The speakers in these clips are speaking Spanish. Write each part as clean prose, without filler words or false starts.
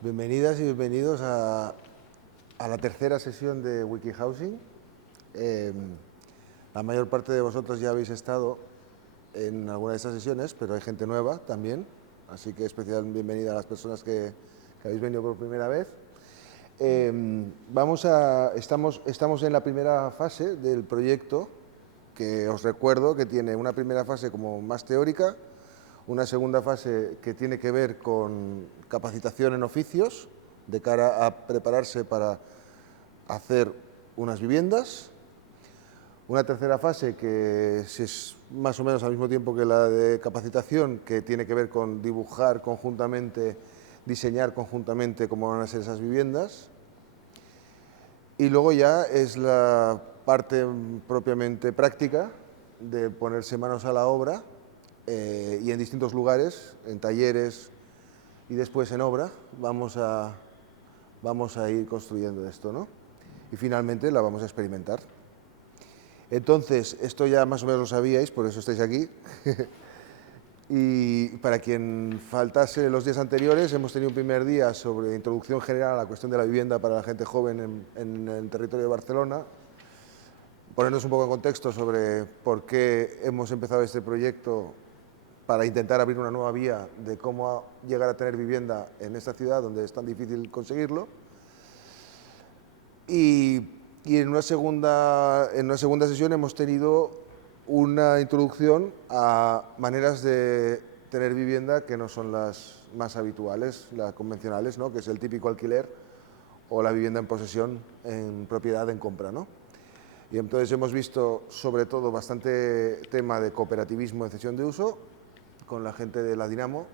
Bienvenidas y bienvenidos a la tercera sesión de WikiHousing. La mayor parte de vosotros ya habéis estado en alguna de estas sesiones, pero hay gente nueva también, así que especial bienvenida a las personas que habéis venido por primera vez. Estamos en la primera fase del proyecto, que os recuerdo que tiene una primera fase como más teórica, una segunda fase que tiene que ver con capacitación en oficios, de cara a prepararse para hacer unas viviendas. Una tercera fase que es más o menos al mismo tiempo que la de capacitación, que tiene que ver con dibujar conjuntamente, diseñar conjuntamente cómo van a ser esas viviendas. Y luego ya es la parte propiamente práctica de ponerse manos a la obra y en distintos lugares, en talleres y después en obra, vamos a ir construyendo esto, ¿no? Y finalmente la vamos a experimentar. Entonces, esto ya más o menos lo sabíais, por eso estáis aquí. Y para quien faltase los días anteriores, hemos tenido un primer día sobre introducción general a la cuestión de la vivienda para la gente joven en el territorio de Barcelona. Ponernos un poco en contexto sobre por qué hemos empezado este proyecto para intentar abrir una nueva vía de cómo llegar a tener vivienda en esta ciudad donde es tan difícil conseguirlo. Y en una segunda sesión hemos tenido una introducción a maneras de tener vivienda que no son las más habituales, las convencionales, ¿no? Que es el típico alquiler o la vivienda en posesión, en propiedad, en compra, ¿no? Y entonces hemos visto sobre todo bastante tema de cooperativismo en cesión de uso con la gente de la Dinamo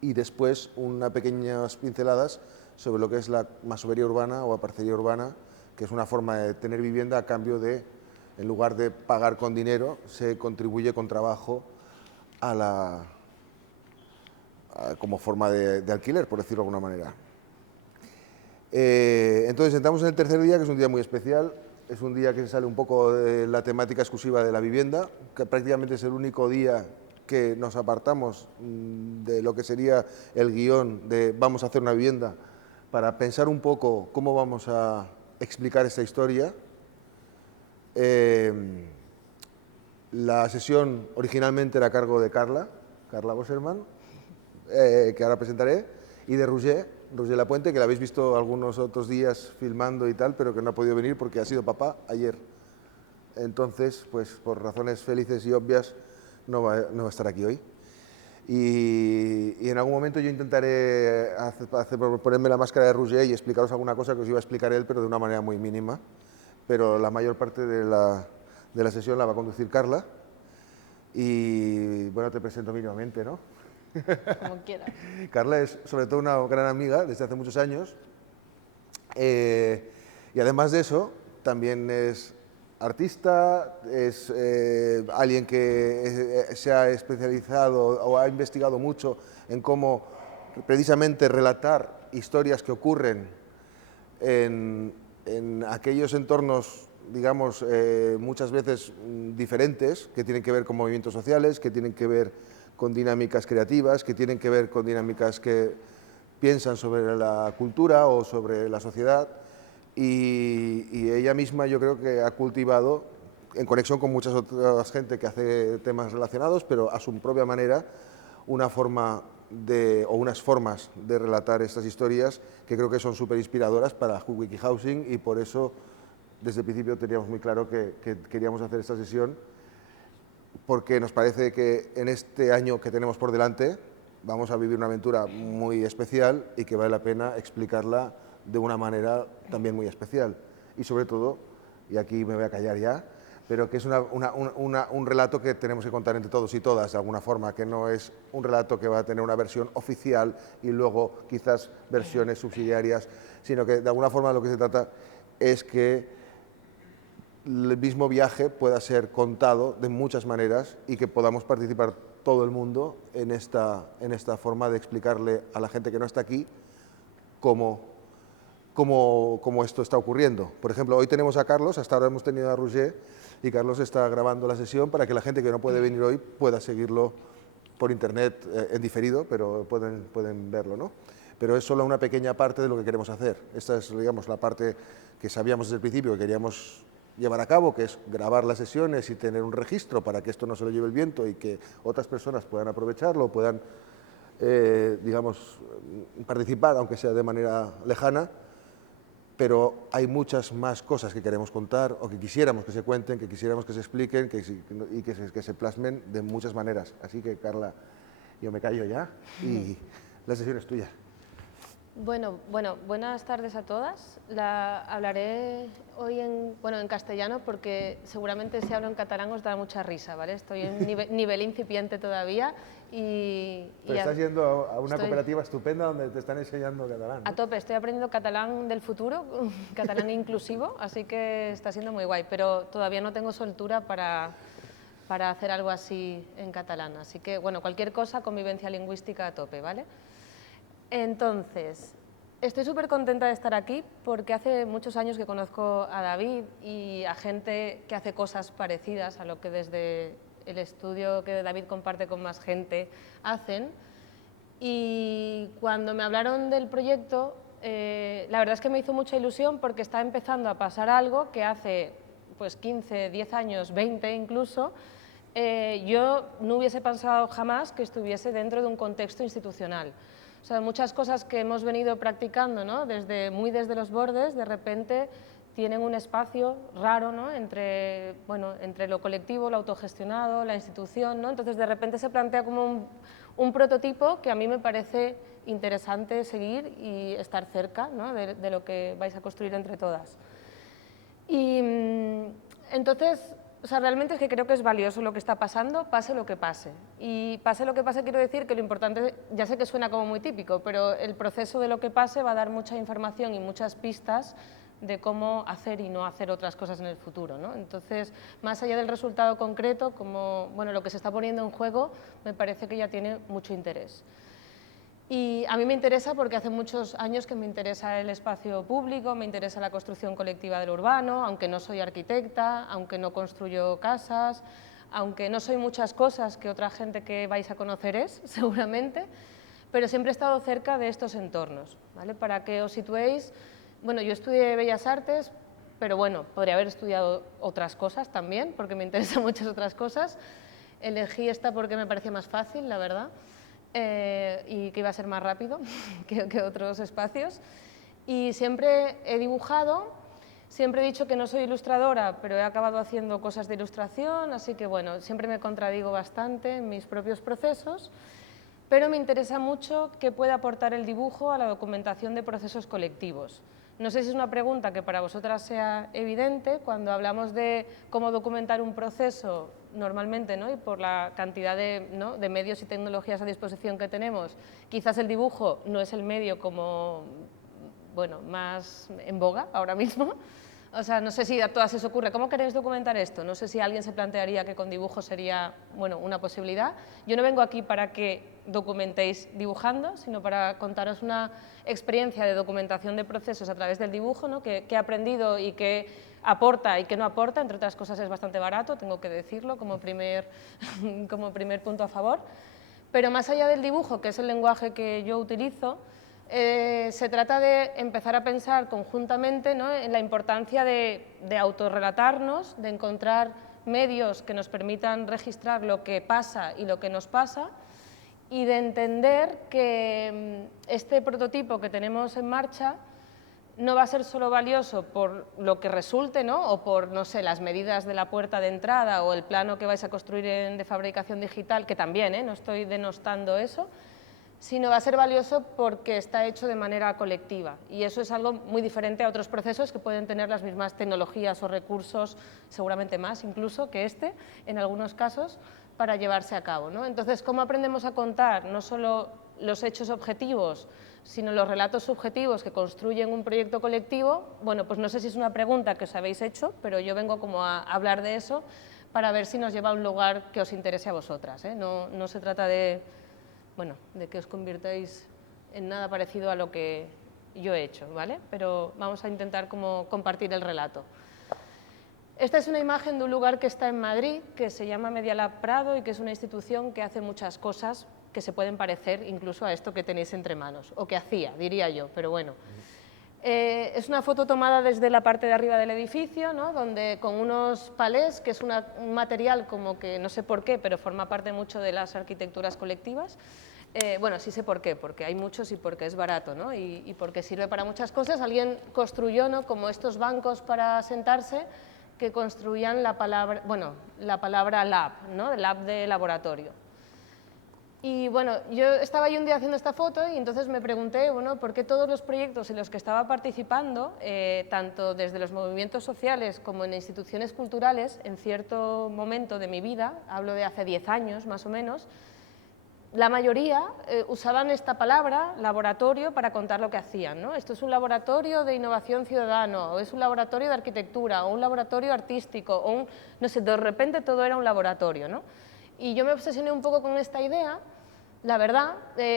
y después unas pequeñas pinceladas sobre lo que es la masovería urbana o aparcería urbana, que es una forma de tener vivienda a cambio de, en lugar de pagar con dinero, se contribuye con trabajo como forma de alquiler, por decirlo de alguna manera. Entonces entramos en el tercer día, que es un día muy especial. Es un día que se sale un poco de la temática exclusiva de la vivienda, que prácticamente es el único día que nos apartamos de lo que sería el guión de vamos a hacer una vivienda, para pensar un poco cómo vamos a explicar esta historia. La sesión originalmente era a cargo de Carla Bosserman, que ahora presentaré, y de Roger Lapuente, que la habéis visto algunos otros días filmando y tal, pero que no ha podido venir porque ha sido papá ayer. Entonces, pues por razones felices y obvias, no va a estar aquí hoy. Y en algún momento yo intentaré ponerme la máscara de Roger y explicaros alguna cosa que os iba a explicar él, pero de una manera muy mínima. Pero la mayor parte de la sesión la va a conducir Carla. Y bueno, te presento mínimamente, ¿no? Como quieras. Carla es sobre todo una gran amiga desde hace muchos años y además de eso también es artista, es alguien que se ha especializado o ha investigado mucho en cómo precisamente relatar historias que ocurren en aquellos entornos, digamos, muchas veces diferentes, que tienen que ver con movimientos sociales, que tienen que ver con dinámicas creativas, que tienen que ver con dinámicas que piensan sobre la cultura o sobre la sociedad, y ella misma yo creo que ha cultivado, en conexión con muchas otras gente que hace temas relacionados, pero a su propia manera, una forma o unas formas de relatar estas historias que creo que son súper inspiradoras para WikiHousing, y por eso desde el principio teníamos muy claro que queríamos hacer esta sesión, porque nos parece que en este año que tenemos por delante vamos a vivir una aventura muy especial y que vale la pena explicarla de una manera también muy especial. Y sobre todo, y aquí me voy a callar ya, pero que es un relato que tenemos que contar entre todos y todas de alguna forma, que no es un relato que va a tener una versión oficial y luego quizás versiones subsidiarias, sino que de alguna forma lo que se trata es que el mismo viaje pueda ser contado de muchas maneras y que podamos participar todo el mundo en esta forma de explicarle a la gente que no está aquí cómo esto está ocurriendo. Por ejemplo, hoy tenemos a Carlos, hasta ahora hemos tenido a Roger, y Carlos está grabando la sesión para que la gente que no puede venir hoy pueda seguirlo por internet en diferido, pero pueden verlo, ¿no? pero es solo una pequeña parte de lo que queremos hacer. Esta es, digamos, la parte que sabíamos desde el principio que queríamos llevar a cabo, que es grabar las sesiones y tener un registro para que esto no se lo lleve el viento y que otras personas puedan aprovecharlo, puedan, digamos, participar, aunque sea de manera lejana, pero hay muchas más cosas que queremos contar o que quisiéramos que se cuenten, que quisiéramos que se expliquen y que se plasmen de muchas maneras. Así que, Carla, yo me callo ya y la sesión es tuya. Bueno, buenas tardes a todas. Hablaré hoy en castellano porque seguramente si hablo en catalán os da mucha risa, ¿vale? Estoy en nivel incipiente todavía Pero estás yendo a una cooperativa estupenda donde te están enseñando catalán, ¿no? A tope, estoy aprendiendo catalán del futuro, catalán inclusivo, así que está siendo muy guay, pero todavía no tengo soltura para hacer algo así en catalán. Así que, bueno, cualquier cosa, convivencia lingüística a tope, ¿vale? Entonces, estoy súper contenta de estar aquí porque hace muchos años que conozco a David y a gente que hace cosas parecidas a lo que desde el estudio que David comparte con más gente hacen. Y cuando me hablaron del proyecto, la verdad es que me hizo mucha ilusión porque está empezando a pasar algo que hace pues 15, 10 años, 20 incluso, yo no hubiese pensado jamás que estuviese dentro de un contexto institucional. O sea, muchas cosas que hemos venido practicando, ¿no? Muy desde los bordes, de repente tienen un espacio raro, ¿no? entre lo colectivo, lo autogestionado, la institución, ¿no? Entonces, de repente se plantea como un prototipo que a mí me parece interesante seguir y estar cerca, ¿no? de lo que vais a construir entre todas. Y entonces, o sea, realmente es que creo que es valioso lo que está pasando, pase lo que pase. Y pase lo que pase quiero decir que lo importante, ya sé que suena como muy típico, pero el proceso de lo que pase va a dar mucha información y muchas pistas de cómo hacer y no hacer otras cosas en el futuro, ¿no? Entonces, más allá del resultado concreto, como lo que se está poniendo en juego, me parece que ya tiene mucho interés. Y a mí me interesa porque hace muchos años que me interesa el espacio público, me interesa la construcción colectiva del urbano, aunque no soy arquitecta, aunque no construyo casas, aunque no soy muchas cosas que otra gente que vais a conocer es, seguramente, pero siempre he estado cerca de estos entornos, ¿vale? Para que os situéis, bueno, yo estudié Bellas Artes, pero bueno, podría haber estudiado otras cosas también, porque me interesan muchas otras cosas. Elegí esta porque me parecía más fácil, la verdad. Y que iba a ser más rápido que otros espacios. Y siempre he dibujado, siempre he dicho que no soy ilustradora, pero he acabado haciendo cosas de ilustración, así que bueno, siempre me contradigo bastante en mis propios procesos, pero me interesa mucho qué puede aportar el dibujo a la documentación de procesos colectivos. No sé si es una pregunta que para vosotras sea evidente. Cuando hablamos de cómo documentar un proceso normalmente, ¿no? Y por la cantidad de medios y tecnologías a disposición que tenemos, quizás el dibujo no es el medio como más en boga ahora mismo. O sea, no sé si a todas se os ocurre, ¿cómo queréis documentar esto? No sé si alguien se plantearía que con dibujo sería una posibilidad. Yo no vengo aquí para que documentéis dibujando, sino para contaros una experiencia de documentación de procesos a través del dibujo, ¿no? que he aprendido y que aporta y que no aporta, entre otras cosas es bastante barato, tengo que decirlo como primer punto a favor. Pero más allá del dibujo, que es el lenguaje que yo utilizo, se trata de empezar a pensar conjuntamente, ¿no? en la importancia de autorrelatarnos, de encontrar medios que nos permitan registrar lo que pasa y lo que nos pasa, y de entender que este prototipo que tenemos en marcha no va a ser solo valioso por lo que resulte, ¿no? o por, no sé, las medidas de la puerta de entrada o el plano que vais a construir de fabricación digital, que también, no estoy denostando eso, sino va a ser valioso porque está hecho de manera colectiva. Y eso es algo muy diferente a otros procesos que pueden tener las mismas tecnologías o recursos, seguramente más incluso que en algunos casos, para llevarse a cabo, ¿no? Entonces, ¿cómo aprendemos a contar no solo los hechos objetivos, sino los relatos subjetivos que construyen un proyecto colectivo? Bueno, pues no sé si es una pregunta que os habéis hecho, pero yo vengo como a hablar de eso para ver si nos lleva a un lugar que os interese a vosotras, ¿eh? No se trata de que os convirtáis en nada parecido a lo que yo he hecho, ¿vale? Pero vamos a intentar como compartir el relato. Esta es una imagen de un lugar que está en Madrid, que se llama Media Lab Prado y que es una institución que hace muchas cosas que se pueden parecer incluso a esto que tenéis entre manos, o que hacía, diría yo, pero bueno. Es una foto tomada desde la parte de arriba del edificio, ¿no? Donde con unos palés, que es un material como que no sé por qué, pero forma parte mucho de las arquitecturas colectivas. Bueno, sí sé por qué, porque hay muchos y porque es barato, ¿no? Y porque sirve para muchas cosas. Alguien construyó, ¿no?, como estos bancos para sentarse, que construían la palabra, bueno, la palabra lab, ¿no?, lab de laboratorio. Y bueno, yo estaba ahí un día haciendo esta foto y entonces me pregunté, bueno, ¿por qué todos los proyectos en los que estaba participando, tanto desde los movimientos sociales como en instituciones culturales, en cierto momento de mi vida, hablo de hace 10 años más o menos, la mayoría usaban esta palabra, laboratorio, para contar lo que hacían, ¿no? Esto es un laboratorio de innovación ciudadano, o es un laboratorio de arquitectura, o un laboratorio artístico, o un, no sé, de repente todo era un laboratorio, ¿no? Y yo me obsesioné un poco con esta idea, la verdad,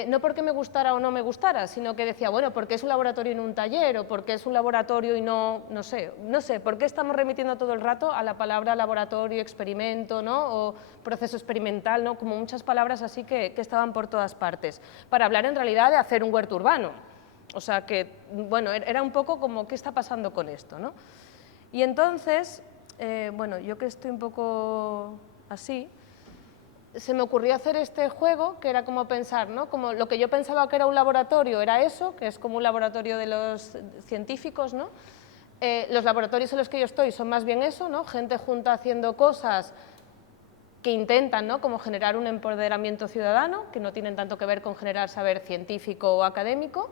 no porque me gustara o no me gustara, sino que decía, bueno, ¿por qué es un laboratorio y no un taller? O ¿por qué es un laboratorio y no sé, ¿por qué estamos remitiendo todo el rato a la palabra laboratorio, experimento, ¿no?, o proceso experimental, ¿no?, como muchas palabras así que estaban por todas partes, para hablar en realidad de hacer un huerto urbano. O sea que, bueno, era un poco como, ¿qué está pasando con esto, no? Y entonces, bueno, yo que estoy un poco así, se me ocurrió hacer este juego, que era como pensar, ¿no?, como lo que yo pensaba que era un laboratorio era eso, que es como un laboratorio de los científicos, ¿no? Los laboratorios en los que yo estoy son más bien eso, ¿no?, gente junta haciendo cosas que intentan, ¿no?, como generar un empoderamiento ciudadano, que no tienen tanto que ver con generar saber científico o académico.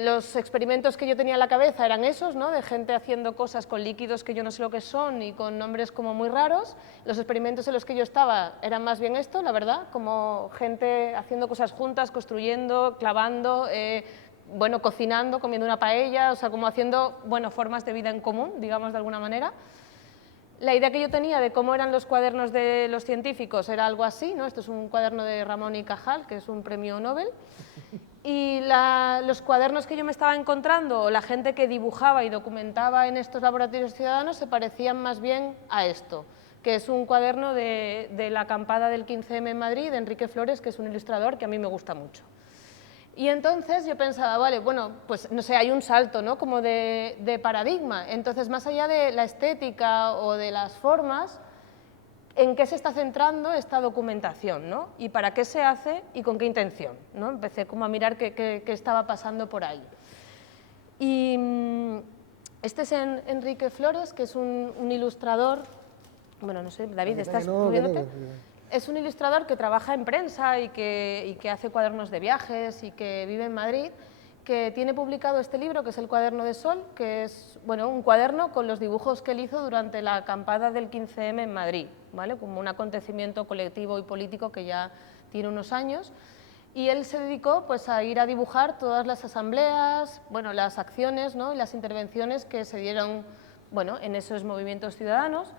Los experimentos que yo tenía en la cabeza eran esos, ¿no?, de gente haciendo cosas con líquidos que yo no sé lo que son y con nombres como muy raros. Los experimentos en los que yo estaba eran más bien esto, la verdad, como gente haciendo cosas juntas, construyendo, clavando, bueno, cocinando, comiendo una paella, o sea, como haciendo, bueno, formas de vida en común, digamos de alguna manera. La idea que yo tenía de cómo eran los cuadernos de los científicos era algo así, ¿no? Esto es un cuaderno de Ramón y Cajal, que es un premio Nobel. Y los cuadernos que yo me estaba encontrando, o la gente que dibujaba y documentaba en estos laboratorios ciudadanos, se parecían más bien a esto, que es un cuaderno de la acampada del 15M en Madrid, de Enrique Flores, que es un ilustrador que a mí me gusta mucho. Y entonces yo pensaba, vale, bueno, pues no sé, hay un salto, ¿no?, como de paradigma. Entonces, más allá de la estética o de las formas, ¿en qué se está centrando esta documentación, ¿no?, y para qué se hace y con qué intención, ¿no? Empecé como a mirar qué estaba pasando por ahí. Y este es Enrique Flores, que es un ilustrador, bueno, no sé, David, ¿estás moviéndote? Es un ilustrador que trabaja en prensa y que hace cuadernos de viajes y que vive en Madrid, que tiene publicado este libro, que es El cuaderno de Sol, que es, bueno, un cuaderno con los dibujos que él hizo durante la acampada del 15M en Madrid, ¿vale?, como un acontecimiento colectivo y político que ya tiene unos años. Y él se dedicó, pues, a ir a dibujar todas las asambleas, bueno, las acciones, ¿no?, y las intervenciones que se dieron, bueno, en esos movimientos ciudadanos.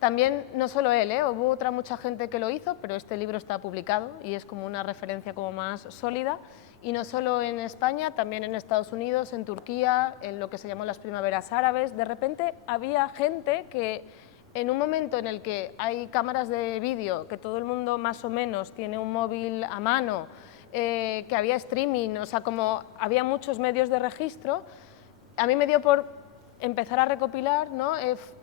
También, no solo él, hubo mucha gente que lo hizo, pero este libro está publicado y es como una referencia como más sólida. Y no solo en España, también en Estados Unidos, en Turquía, en lo que se llamó las primaveras árabes. De repente había gente que, en un momento en el que hay cámaras de vídeo, que todo el mundo más o menos tiene un móvil a mano, que había streaming, o sea, como había muchos medios de registro, a mí me dio por empezar a recopilar, ¿no?,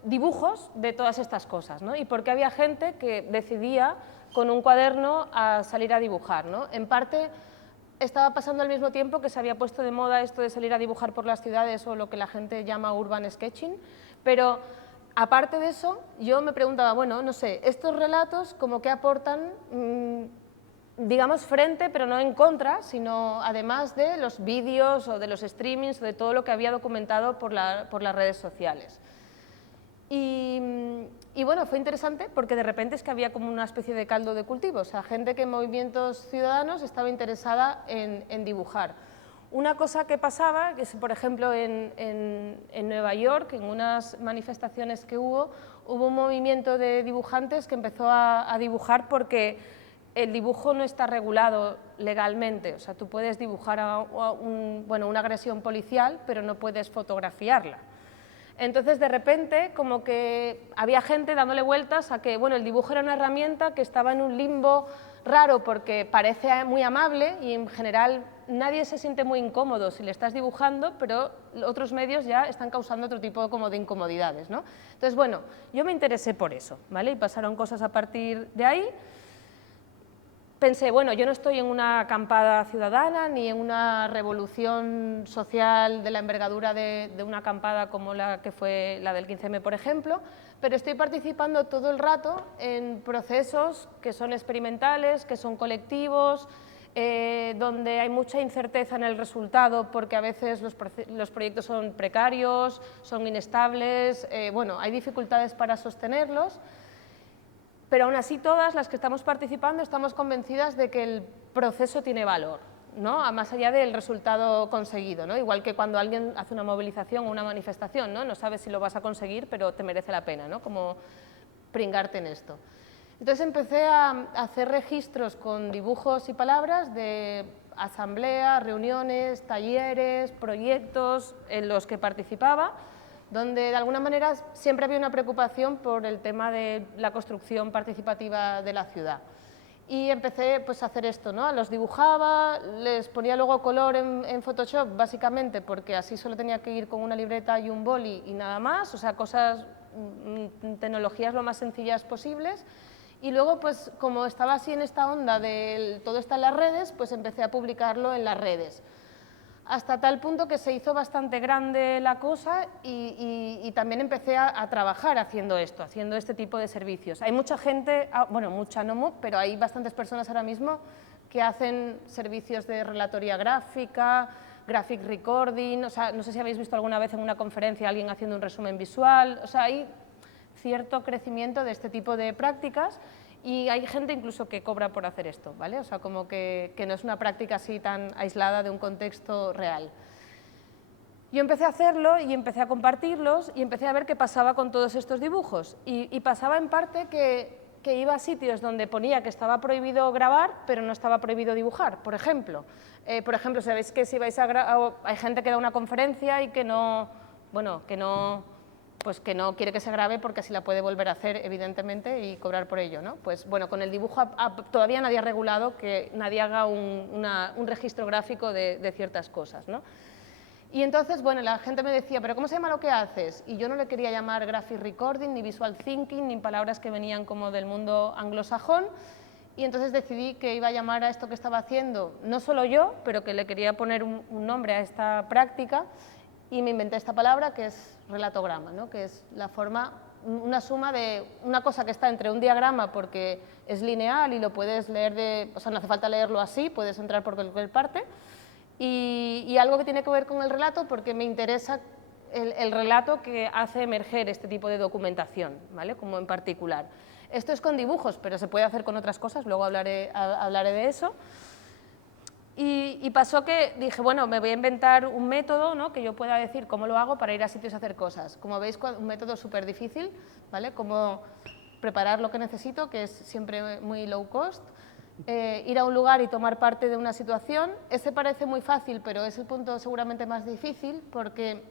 dibujos de todas estas cosas, ¿no?, y porque había gente que decidía con un cuaderno a salir a dibujar, ¿no? En parte estaba pasando al mismo tiempo que se había puesto de moda esto de salir a dibujar por las ciudades, o lo que la gente llama urban sketching, pero aparte de eso yo me preguntaba, bueno, no sé, estos relatos como que aportan, digamos, frente, pero no en contra, sino además de los vídeos o de los streamings o de todo lo que había documentado por las redes sociales. Y bueno, fue interesante porque de repente es que había como una especie de caldo de cultivo, o sea, gente que en movimientos ciudadanos estaba interesada en dibujar. Una cosa que pasaba, que es, por ejemplo, en Nueva York, en unas manifestaciones que hubo un movimiento de dibujantes que empezó a dibujar porque el dibujo no está regulado legalmente, o sea, tú puedes dibujar una agresión policial, pero no puedes fotografiarla. Entonces, de repente, como que había gente dándole vueltas a que, bueno, el dibujo era una herramienta que estaba en un limbo raro porque parece muy amable y en general nadie se siente muy incómodo si le estás dibujando, pero otros medios ya están causando otro tipo como de incomodidades, ¿no? Entonces, bueno, yo me interesé por eso, ¿vale? Y pasaron cosas a partir de ahí. Pensé, bueno, yo no estoy en una acampada ciudadana ni en una revolución social de la envergadura de una acampada como la que fue la del 15M, por ejemplo, pero estoy participando todo el rato en procesos que son experimentales, que son colectivos, donde hay mucha incerteza en el resultado porque a veces los proyectos son precarios, son inestables, bueno, hay dificultades para sostenerlos. Pero aún así todas las que estamos participando estamos convencidas de que el proceso tiene valor, ¿no? Más allá del resultado conseguido, ¿no? Igual que cuando alguien hace una movilización o una manifestación, ¿no? No sabes si lo vas a conseguir, pero te merece la pena, ¿no? Como pringarte en esto. Entonces empecé a hacer registros con dibujos y palabras de asambleas, reuniones, talleres, proyectos en los que participaba, donde de alguna manera siempre había una preocupación por el tema de la construcción participativa de la ciudad. Y empecé pues, a hacer esto, ¿no? Los dibujaba, les ponía luego color en Photoshop, básicamente porque así solo tenía que ir con una libreta y un boli y nada más, o sea, cosas, tecnologías lo más sencillas posibles. Y luego, pues como estaba así en esta onda de todo está en las redes, pues empecé a publicarlo en las redes. Hasta tal punto que se hizo bastante grande la cosa y también empecé a trabajar haciendo esto, haciendo este tipo de servicios. Hay mucha gente, bueno, mucha no, pero hay bastantes personas ahora mismo que hacen servicios de relatoría gráfica, graphic recording, o sea, no sé si habéis visto alguna vez en una conferencia a alguien haciendo un resumen visual, o sea, hay cierto crecimiento de este tipo de prácticas. Y hay gente incluso que cobra por hacer esto, ¿vale? O sea, como que no es una práctica así tan aislada de un contexto real. Yo empecé a hacerlo y empecé a compartirlos y empecé a ver qué pasaba con todos estos dibujos. Y pasaba en parte que iba a sitios donde ponía que estaba prohibido grabar, pero no estaba prohibido dibujar, por ejemplo. Sabéis que si vais hay gente que da una conferencia y que no, bueno, pues que no quiere que se grabe porque así la puede volver a hacer, evidentemente, y cobrar por ello, ¿no? Pues bueno, con el dibujo todavía nadie ha regulado que nadie haga un registro gráfico de ciertas cosas, ¿no? Y entonces, bueno, la gente me decía, ¿pero cómo se llama lo que haces? Y yo no le quería llamar graphic recording, ni visual thinking, ni palabras que venían como del mundo anglosajón, y entonces decidí que iba a llamar a esto que estaba haciendo, no solo yo, pero que le quería poner un nombre a esta práctica, y me inventé esta palabra que es relatograma, ¿no? Que es la forma, una suma de una cosa que está entre un diagrama porque es lineal y lo puedes leer o sea, no hace falta leerlo así, puedes entrar por cualquier parte, y algo que tiene que ver con el relato porque me interesa el relato que hace emerger este tipo de documentación, ¿vale? Como en particular. Esto es con dibujos, pero se puede hacer con otras cosas, luego hablaré de eso. Y pasó que dije, bueno, me voy a inventar un método, ¿no? Que yo pueda decir cómo lo hago para ir a sitios a hacer cosas. Como veis, un método súper difícil, ¿vale? Como preparar lo que necesito, que es siempre muy low cost, ir a un lugar y tomar parte de una situación. Ese parece muy fácil, pero es el punto seguramente más difícil, porque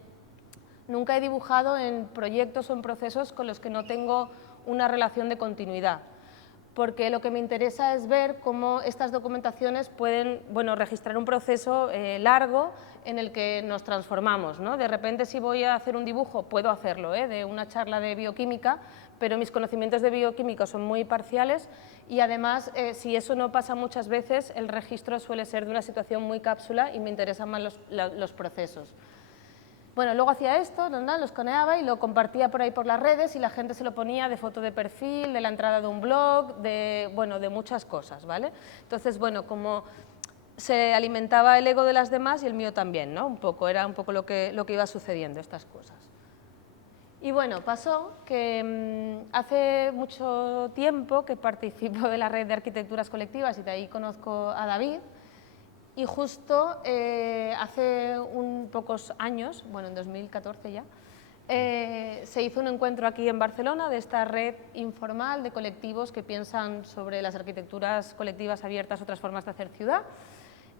nunca he dibujado en proyectos o en procesos con los que no tengo una relación de continuidad. Porque lo que me interesa es ver cómo estas documentaciones pueden, bueno, registrar un proceso largo en el que nos transformamos, ¿no? De repente, si voy a hacer un dibujo, puedo hacerlo, de una charla de bioquímica, pero mis conocimientos de bioquímica son muy parciales y además, si eso no pasa muchas veces, el registro suele ser de una situación muy cápsula y me interesan más los procesos. Bueno, luego hacía esto, ¿no? Lo escaneaba y lo compartía por ahí por las redes y la gente se lo ponía de foto de perfil, de la entrada de un blog, de muchas cosas, ¿vale? Entonces, bueno, como se alimentaba el ego de las demás y el mío también, ¿no? Era un poco lo que iba sucediendo, estas cosas. Y bueno, pasó que hace mucho tiempo que participo de la red de arquitecturas colectivas y de ahí conozco a David. Y justo hace pocos años, bueno, en 2014 ya, se hizo un encuentro aquí en Barcelona de esta red informal de colectivos que piensan sobre las arquitecturas colectivas abiertas, otras formas de hacer ciudad.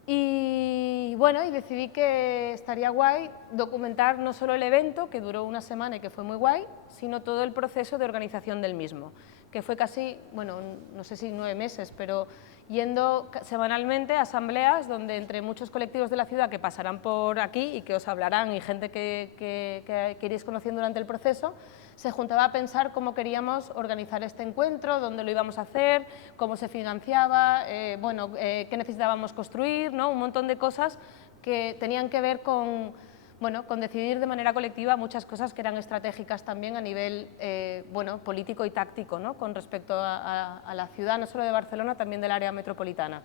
Y bueno, y decidí que estaría guay documentar no solo el evento, que duró una semana y que fue muy guay, sino todo el proceso de organización del mismo, que fue casi, bueno, no sé si 9 meses, pero yendo semanalmente a asambleas donde entre muchos colectivos de la ciudad que pasarán por aquí y que os hablarán y gente que iréis conociendo durante el proceso, se juntaba a pensar cómo queríamos organizar este encuentro, dónde lo íbamos a hacer, cómo se financiaba, qué necesitábamos construir, ¿no? Un montón de cosas que tenían que ver con, bueno, con decidir de manera colectiva muchas cosas que eran estratégicas también a nivel político y táctico, ¿no? Con respecto a la ciudad, no solo de Barcelona, también del área metropolitana.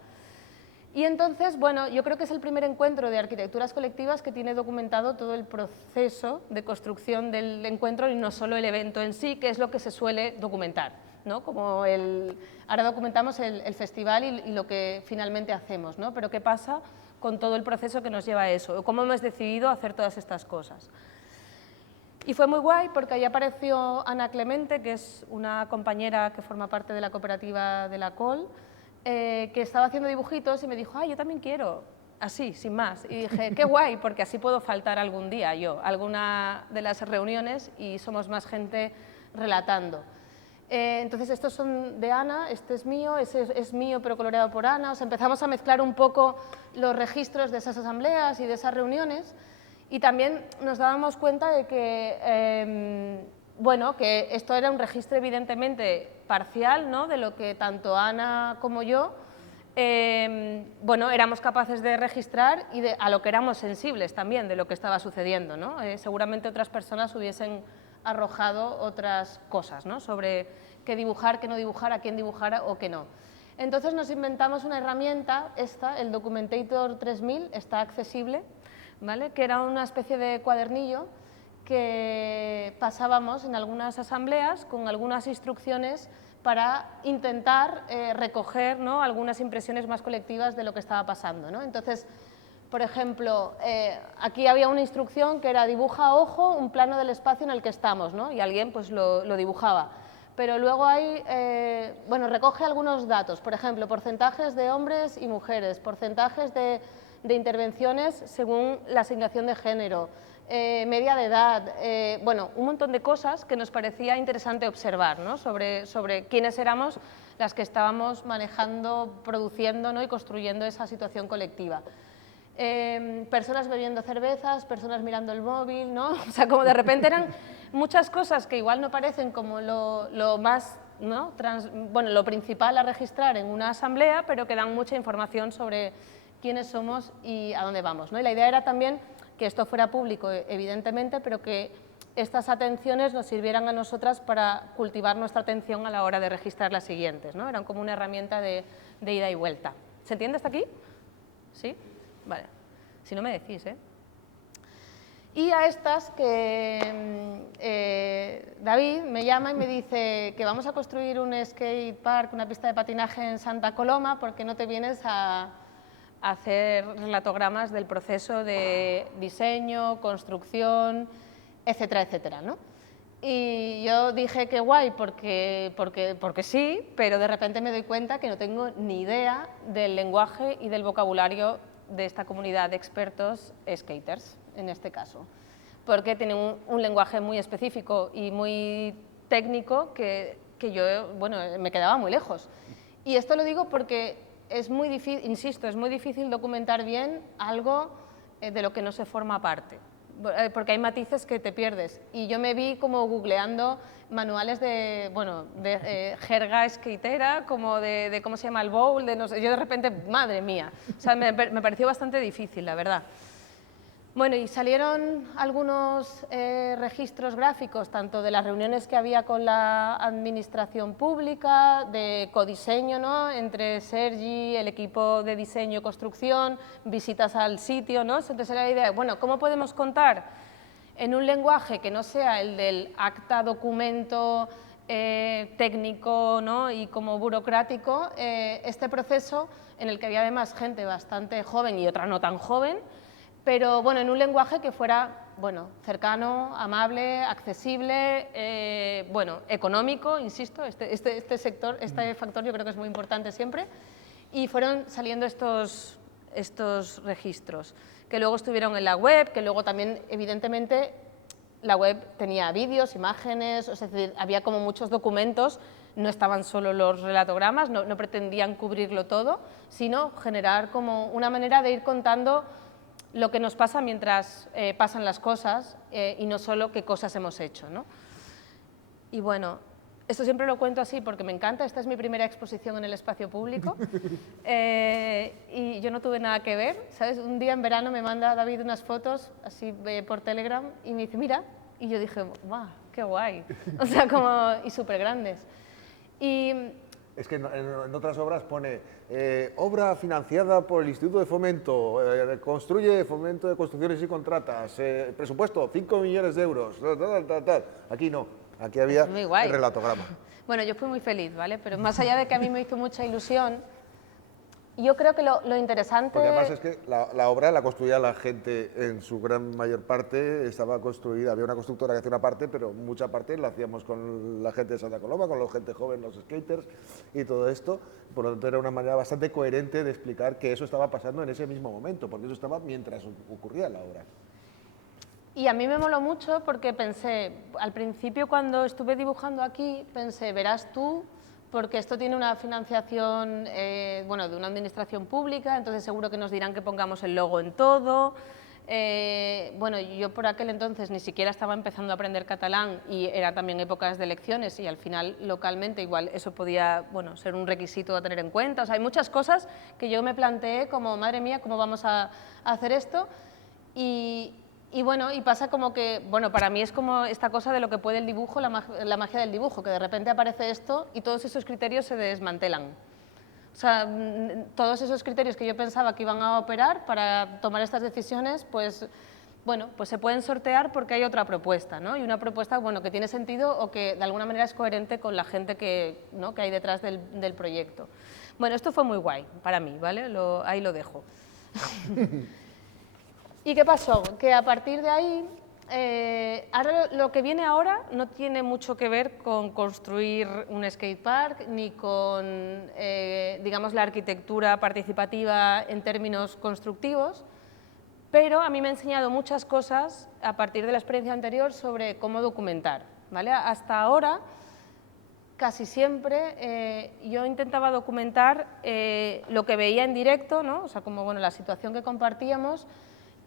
Y entonces, bueno, yo creo que es el primer encuentro de arquitecturas colectivas que tiene documentado todo el proceso de construcción del encuentro y no solo el evento en sí, que es lo que se suele documentar, ¿no? Como ahora documentamos el festival y lo que finalmente hacemos, ¿no? Pero ¿qué pasa con todo el proceso que nos lleva a eso? ¿Cómo hemos decidido hacer todas estas cosas? Y fue muy guay porque ahí apareció Ana Clemente, que es una compañera que forma parte de la cooperativa de la COL, que estaba haciendo dibujitos y me dijo, yo también quiero, así, sin más. Y dije, qué guay, porque así puedo faltar algún día yo, a alguna de las reuniones y somos más gente relatando. Entonces estos son de Ana, este es mío, ese es mío pero coloreado por Ana. O sea, empezamos a mezclar un poco los registros de esas asambleas y de esas reuniones y también nos dábamos cuenta de que que esto era un registro evidentemente parcial, ¿no? De lo que tanto Ana como yo éramos capaces de registrar y a lo que éramos sensibles también de lo que estaba sucediendo, ¿no? Seguramente otras personas hubiesen arrojado otras cosas, ¿no? Sobre qué dibujar, qué no dibujar, a quién dibujara o qué no. Entonces nos inventamos una herramienta, el Documentator 3000, está accesible, ¿vale? Que era una especie de cuadernillo que pasábamos en algunas asambleas con algunas instrucciones para intentar recoger, ¿no? Algunas impresiones más colectivas de lo que estaba pasando, ¿no? Entonces, por ejemplo, aquí había una instrucción que era dibuja a ojo un plano del espacio en el que estamos, ¿no? Y alguien pues lo dibujaba. Pero luego hay, recoge algunos datos, por ejemplo, porcentajes de hombres y mujeres, porcentajes de intervenciones según la asignación de género, media de edad, un montón de cosas que nos parecía interesante observar, ¿no? sobre quiénes éramos las que estábamos manejando, produciendo, ¿no? Y construyendo esa situación colectiva. Personas bebiendo cervezas, personas mirando el móvil, ¿no? O sea, como de repente eran muchas cosas que igual no parecen como lo más, ¿no? Lo principal a registrar en una asamblea, pero que dan mucha información sobre quiénes somos y a dónde vamos, ¿no? Y la idea era también que esto fuera público, evidentemente, pero que estas atenciones nos sirvieran a nosotras para cultivar nuestra atención a la hora de registrar las siguientes, ¿no? Eran como una herramienta de ida y vuelta. ¿Se entiende hasta aquí? ¿Sí? Vale. Si no me decís, ¿eh? Y a estas que David me llama y me dice que vamos a construir un skate park, una pista de patinaje en Santa Coloma, porque no te vienes a hacer relatogramas del proceso de diseño, construcción, etcétera, etcétera, ¿no? Y yo dije que guay porque sí, pero de repente me doy cuenta que no tengo ni idea del lenguaje y del vocabulario de esta comunidad de expertos skaters, en este caso, porque tienen un lenguaje muy específico y muy técnico que yo, me quedaba muy lejos. Y esto lo digo porque es muy difícil, insisto, es muy difícil documentar bien algo de lo que no se forma parte, porque hay matices que te pierdes. Y yo me vi como googleando manuales de jerga skatera, como de cómo se llama el bowl, de no sé, yo de repente, madre mía, o sea, me pareció bastante difícil, la verdad. Bueno, y salieron algunos registros gráficos, tanto de las reuniones que había con la administración pública, de codiseño, ¿no? Entre Sergi, el equipo de diseño y construcción, visitas al sitio, ¿no? Entonces era la idea, bueno, ¿cómo podemos contar en un lenguaje que no sea el del acta, documento, técnico, ¿no? Y como burocrático, este proceso en el que había además gente bastante joven y otra no tan joven, pero en un lenguaje que fuera cercano, amable, accesible, económico, insisto, este factor yo creo que es muy importante siempre, y fueron saliendo estos estos registros, que luego estuvieron en la web, que luego también, evidentemente, la web tenía vídeos, imágenes, es decir, había como muchos documentos, no estaban solo los relatogramas, no pretendían cubrirlo todo, sino generar como una manera de ir contando lo que nos pasa mientras pasan las cosas y no solo qué cosas hemos hecho, ¿no? Y bueno, esto siempre lo cuento así porque me encanta, esta es mi primera exposición en el espacio público y yo no tuve nada que ver, ¿sabes? Un día en verano me manda David unas fotos así por Telegram y me dice, mira, y yo dije, ¡guau, qué guay! O sea, como, y súper grandes. Y es que en otras obras pone obra financiada por el Instituto de Fomento, construye Fomento de Construcciones y Contratas, presupuesto 5 millones de euros, tal. Aquí no, aquí había el relatograma. Bueno, yo fui muy feliz, ¿vale? Pero más allá de que a mí me hizo mucha ilusión, yo creo que lo interesante... Porque además es que la obra la construía la gente en su gran mayor parte, estaba construida, había una constructora que hacía una parte, pero mucha parte la hacíamos con la gente de Santa Coloma, con la gente joven, los skaters y todo esto. Por lo tanto, era una manera bastante coherente de explicar que eso estaba pasando en ese mismo momento, porque eso estaba mientras ocurría la obra. Y a mí me moló mucho porque pensé, al principio cuando estuve dibujando aquí, pensé, verás tú, porque esto tiene una financiación bueno, de una administración pública, entonces seguro que nos dirán que pongamos el logo en todo. Bueno, yo por aquel entonces ni siquiera estaba empezando a aprender catalán y era también épocas de elecciones y al final localmente igual eso podía, bueno, ser un requisito a tener en cuenta. O sea, hay muchas cosas que yo me planteé como, madre mía, ¿cómo vamos a hacer esto? Y bueno, y pasa como que, bueno, para mí es como esta cosa de lo que puede el dibujo, la magia del dibujo, que de repente aparece esto y todos esos criterios se desmantelan. O sea, todos esos criterios que yo pensaba que iban a operar para tomar estas decisiones, pues, bueno, pues se pueden sortear porque hay otra propuesta, ¿no? Y una propuesta, bueno, que tiene sentido o que de alguna manera es coherente con la gente que, ¿no?, que hay detrás del proyecto. Bueno, esto fue muy guay para mí, ¿vale? Ahí lo dejo. ¿Y qué pasó? Que a partir de ahí, ahora lo que viene ahora no tiene mucho que ver con construir un skatepark ni con, digamos, la arquitectura participativa en términos constructivos, pero a mí me ha enseñado muchas cosas a partir de la experiencia anterior sobre cómo documentar, ¿vale? Hasta ahora, casi siempre, yo intentaba documentar lo que veía en directo, ¿no? O sea, como, bueno, la situación que compartíamos,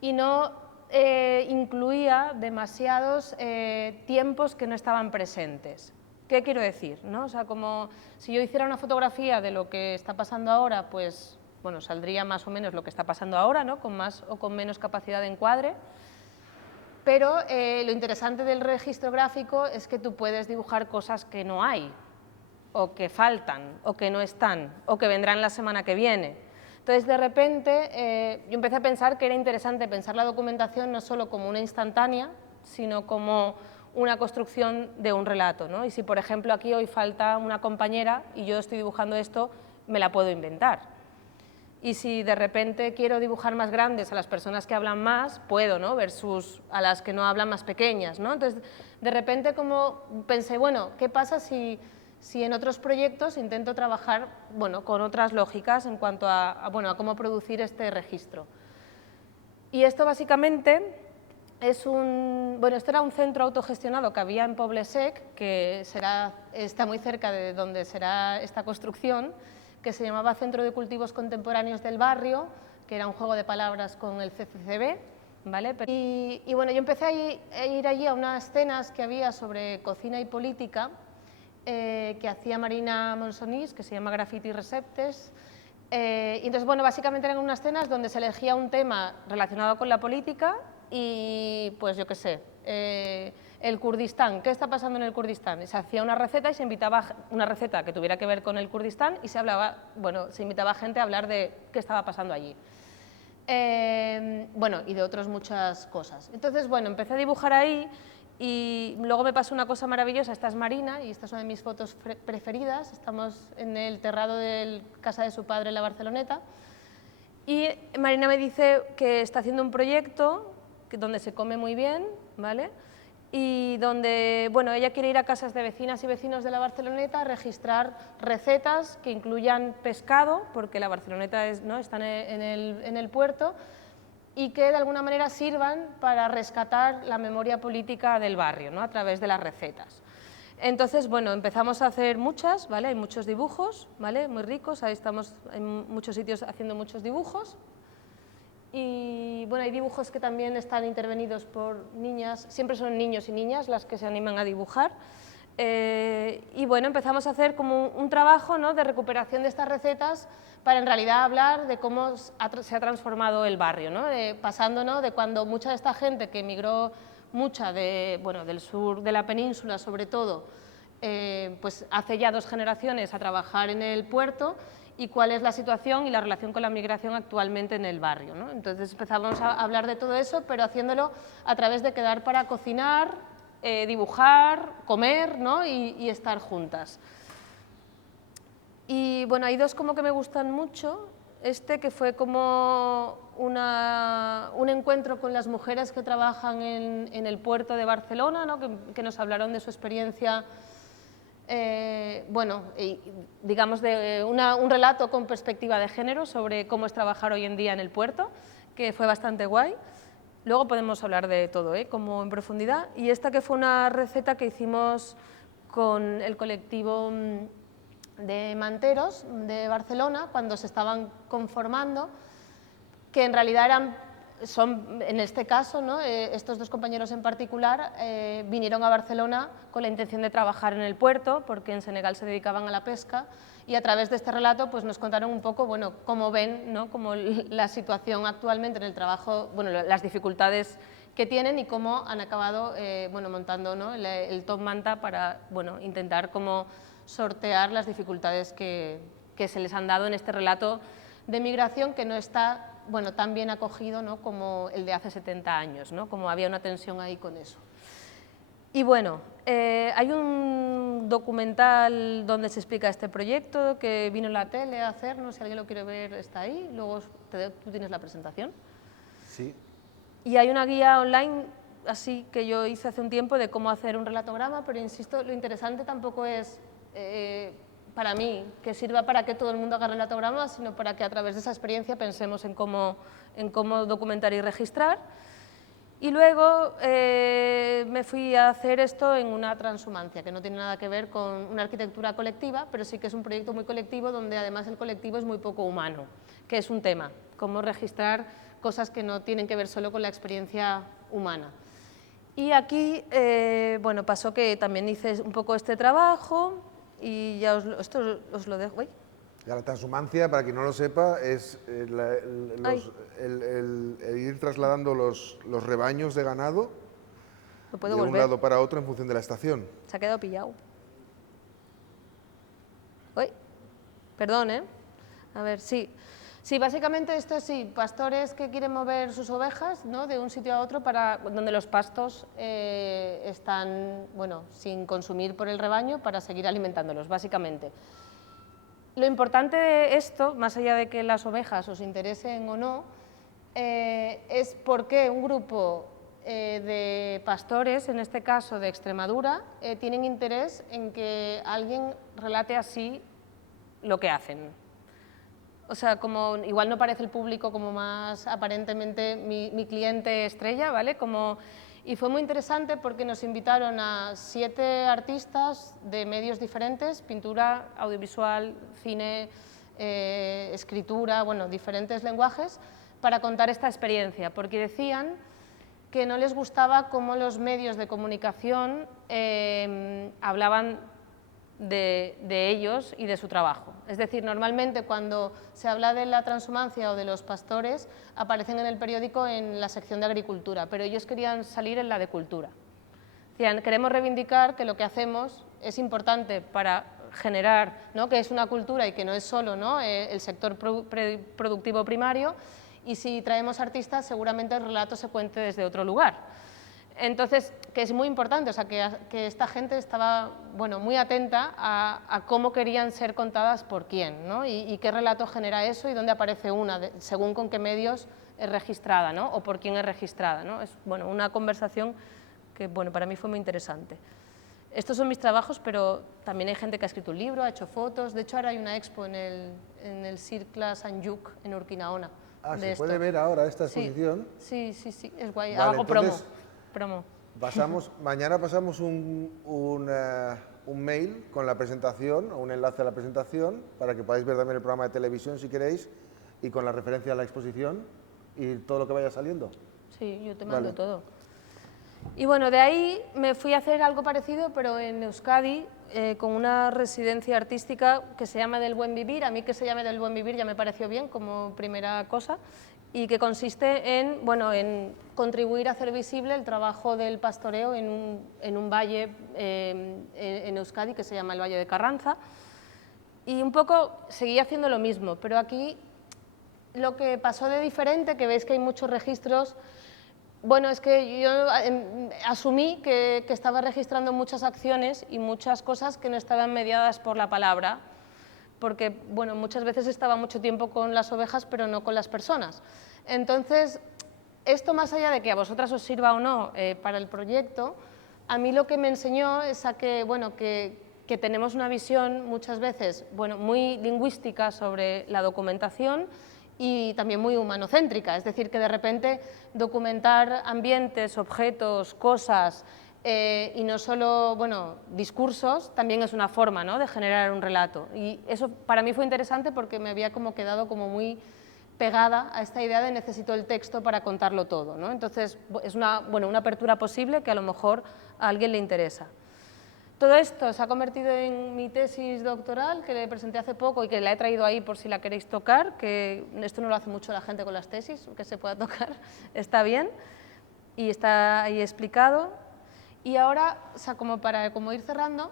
y no incluía demasiados tiempos que no estaban presentes. ¿Qué quiero decir? ¿No? O sea, como si yo hiciera una fotografía de lo que está pasando ahora, pues bueno, saldría más o menos lo que está pasando ahora, ¿no? Con más o con menos capacidad de encuadre. Pero lo interesante del registro gráfico es que tú puedes dibujar cosas que no hay, o que faltan, o que no están, o que vendrán la semana que viene. Entonces, de repente, yo empecé a pensar que era interesante pensar la documentación no solo como una instantánea, sino como una construcción de un relato, ¿no? Y si, por ejemplo, aquí hoy falta una compañera y yo estoy dibujando esto, me la puedo inventar. Y si de repente quiero dibujar más grandes a las personas que hablan más, puedo, ¿no? Versus a las que no hablan más pequeñas, ¿no? Entonces, de repente como pensé, bueno, ¿qué pasa si en otros proyectos intento trabajar, bueno, con otras lógicas en cuanto bueno, a cómo producir este registro? Y esto básicamente es bueno, esto era un centro autogestionado que había en Poble-sec, que está muy cerca de donde será esta construcción, que se llamaba Centro de Cultivos Contemporáneos del Barrio, que era un juego de palabras con el CCCB, ¿vale? Y bueno, yo empecé a ir allí a unas cenas que había sobre cocina y política, que hacía Marina Monsonís, que se llama Graffiti Receptes. Y entonces, bueno, básicamente eran unas cenas donde se elegía un tema relacionado con la política y, pues, yo qué sé, el Kurdistán, ¿qué está pasando en el Kurdistán? Y se hacía una receta y se invitaba una receta que tuviera que ver con el Kurdistán y se invitaba a gente a hablar de qué estaba pasando allí. Bueno, y de otras muchas cosas. Entonces, bueno, empecé a dibujar ahí y luego me pasó una cosa maravillosa. Esta es Marina y esta es una de mis fotos preferidas. Estamos en el terrado de casa de su padre en la Barceloneta y Marina me dice que está haciendo un proyecto donde se come muy bien, ¿vale? y donde, bueno, ella quiere ir a casas de vecinas y vecinos de la Barceloneta a registrar recetas que incluyan pescado, porque la Barceloneta ¿no? está en el puerto, y que de alguna manera sirvan para rescatar la memoria política del barrio, ¿no? a través de las recetas. Entonces, bueno, empezamos a hacer muchas, ¿vale? Hay muchos dibujos, ¿vale? Muy ricos, ahí estamos en muchos sitios haciendo muchos dibujos. Y bueno, hay dibujos que también están intervenidos por niñas, siempre son niños y niñas las que se animan a dibujar. Y bueno, empezamos a hacer como un trabajo, ¿no? de recuperación de estas recetas para en realidad hablar de cómo se ha transformado el barrio, ¿no? Pasando, ¿no? de cuando mucha de esta gente que emigró, mucha del sur de la península sobre todo, pues hace ya 2 generaciones a trabajar en el puerto, y cuál es la situación y la relación con la migración actualmente en el barrio, ¿no? Entonces empezamos a hablar de todo eso, pero haciéndolo a través de quedar para cocinar, dibujar, comer, ¿no? y estar juntas. Y bueno, hay 2 como que me gustan mucho. Que fue como un encuentro con las mujeres que trabajan en el puerto de Barcelona, ¿no? que nos hablaron de su experiencia, bueno, digamos de un relato con perspectiva de género sobre cómo es trabajar hoy en día en el puerto, que fue bastante guay. Luego podemos hablar de todo, como en profundidad. Y esta que fue una receta que hicimos con el colectivo de manteros de Barcelona cuando se estaban conformando, que en realidad son, en este caso, ¿no? Estos 2 compañeros en particular vinieron a Barcelona con la intención de trabajar en el puerto, porque en Senegal se dedicaban a la pesca, y a través de este relato pues, nos contaron un poco bueno, cómo ven, ¿no? Cómo la situación actualmente en el trabajo, bueno, las dificultades que tienen y cómo han acabado bueno, montando, ¿no? el Top Manta para bueno, intentar cómo sortear las dificultades que se les han dado en este relato de migración que no está bueno, tan bien acogido, ¿no? como el de hace 70 años, ¿no? como había una tensión ahí con eso. Y bueno, hay un documental donde se explica este proyecto que vino en la tele a hacer, no sé si alguien lo quiere ver, está ahí, luego tú tienes la presentación. Sí. Y hay una guía online así que yo hice hace un tiempo de cómo hacer un relatograma, pero insisto, lo interesante tampoco es para mí que sirva para que todo el mundo haga relatogramas, sino para que a través de esa experiencia pensemos en cómo documentar y registrar. Y luego me fui a hacer esto en una transhumancia, que no tiene nada que ver con una arquitectura colectiva, pero sí que es un proyecto muy colectivo, donde además el colectivo es muy poco humano, que es un tema, cómo registrar cosas que no tienen que ver solo con la experiencia humana. Y aquí, bueno, pasó que también hice un poco este trabajo, y ya esto os lo dejo. La transhumancia, para quien no lo sepa, es el ir trasladando los rebaños de ganado de un lado para otro en función de la estación. Se ha quedado pillado. Uy, perdón, ¿eh? A ver, sí. Sí, básicamente esto es pastores que quieren mover sus ovejas, ¿no? de un sitio a otro donde los pastos están bueno, sin consumir por el rebaño para seguir alimentándolos, básicamente. Lo importante de esto, más allá de que las ovejas os interesen o no, es por qué un grupo de pastores, en este caso de Extremadura, tienen interés en que alguien relate así lo que hacen. O sea, como igual no parece el público como más aparentemente mi cliente estrella, ¿vale? Y fue muy interesante porque nos invitaron a 7 artistas de medios diferentes, pintura, audiovisual, cine, escritura, bueno, diferentes lenguajes, para contar esta experiencia, porque decían que no les gustaba cómo los medios de comunicación hablaban de ellos y de su trabajo. Es decir, normalmente cuando se habla de la transhumancia o de los pastores, aparecen en el periódico en la sección de agricultura, pero ellos querían salir en la de cultura. Decían, queremos reivindicar que lo que hacemos es importante para generar, ¿no? que es una cultura y que no es solo, ¿no? El sector productivo primario, y si traemos artistas seguramente el relato se cuente desde otro lugar. Entonces, que es muy importante, o sea, que esta gente estaba bueno, muy atenta a cómo querían ser contadas por quién, ¿no? y qué relato genera eso y dónde aparece una, según con qué medios es registrada, ¿no? o por quién es registrada, ¿no? Es bueno, una conversación que bueno, para mí fue muy interesante. Estos son mis trabajos, pero también hay gente que ha escrito un libro, ha hecho fotos. De hecho, ahora hay una expo en el Circle Sant Lluc, en Urquinaona. Ah, de ¿se esto. puede ver ahora esta Sí, exposición? sí, sí, sí, es guay. Vale, Hago entonces, promo. mañana pasamos un mail con la presentación, o un enlace a la presentación, para que podáis ver también el programa de televisión si queréis, y con la referencia a la exposición y todo lo que vaya saliendo. Sí, yo te mando Vale. todo. Y bueno, de ahí me fui a hacer algo parecido, pero en Euskadi, con una residencia artística que se llama Del Buen Vivir. A mí que se llame Del Buen Vivir ya me pareció bien como primera cosa, y que consiste en, bueno, en contribuir a hacer visible el trabajo del pastoreo en un valle en Euskadi que se llama el Valle de Carranza. Y un poco seguí haciendo lo mismo, pero aquí lo que pasó de diferente, que veis que hay muchos registros. Bueno, es que yo asumí que estaba registrando muchas acciones y muchas cosas que no estaban mediadas por la palabra, porque bueno, muchas veces estaba mucho tiempo con las ovejas, pero no con las personas. Entonces, esto más allá de que a vosotras os sirva o no para el proyecto, a mí lo que me enseñó es a que, bueno, que tenemos una visión muchas veces, bueno, muy lingüística sobre la documentación y también muy humanocéntrica, es decir, que de repente documentar ambientes, objetos, cosas y no solo, bueno, discursos, también es una forma, ¿no?, de generar un relato. Y eso para mí fue interesante porque me había como quedado como muy pegada a esta idea de necesito el texto para contarlo todo, ¿no? Entonces es una apertura posible que a lo mejor a alguien le interesa. Todo esto se ha convertido en mi tesis doctoral, que le presenté hace poco y que la he traído ahí por si la queréis tocar, que esto no lo hace mucho la gente con las tesis, que se pueda tocar, está bien, y está ahí explicado. Y ahora, o sea, como ir cerrando,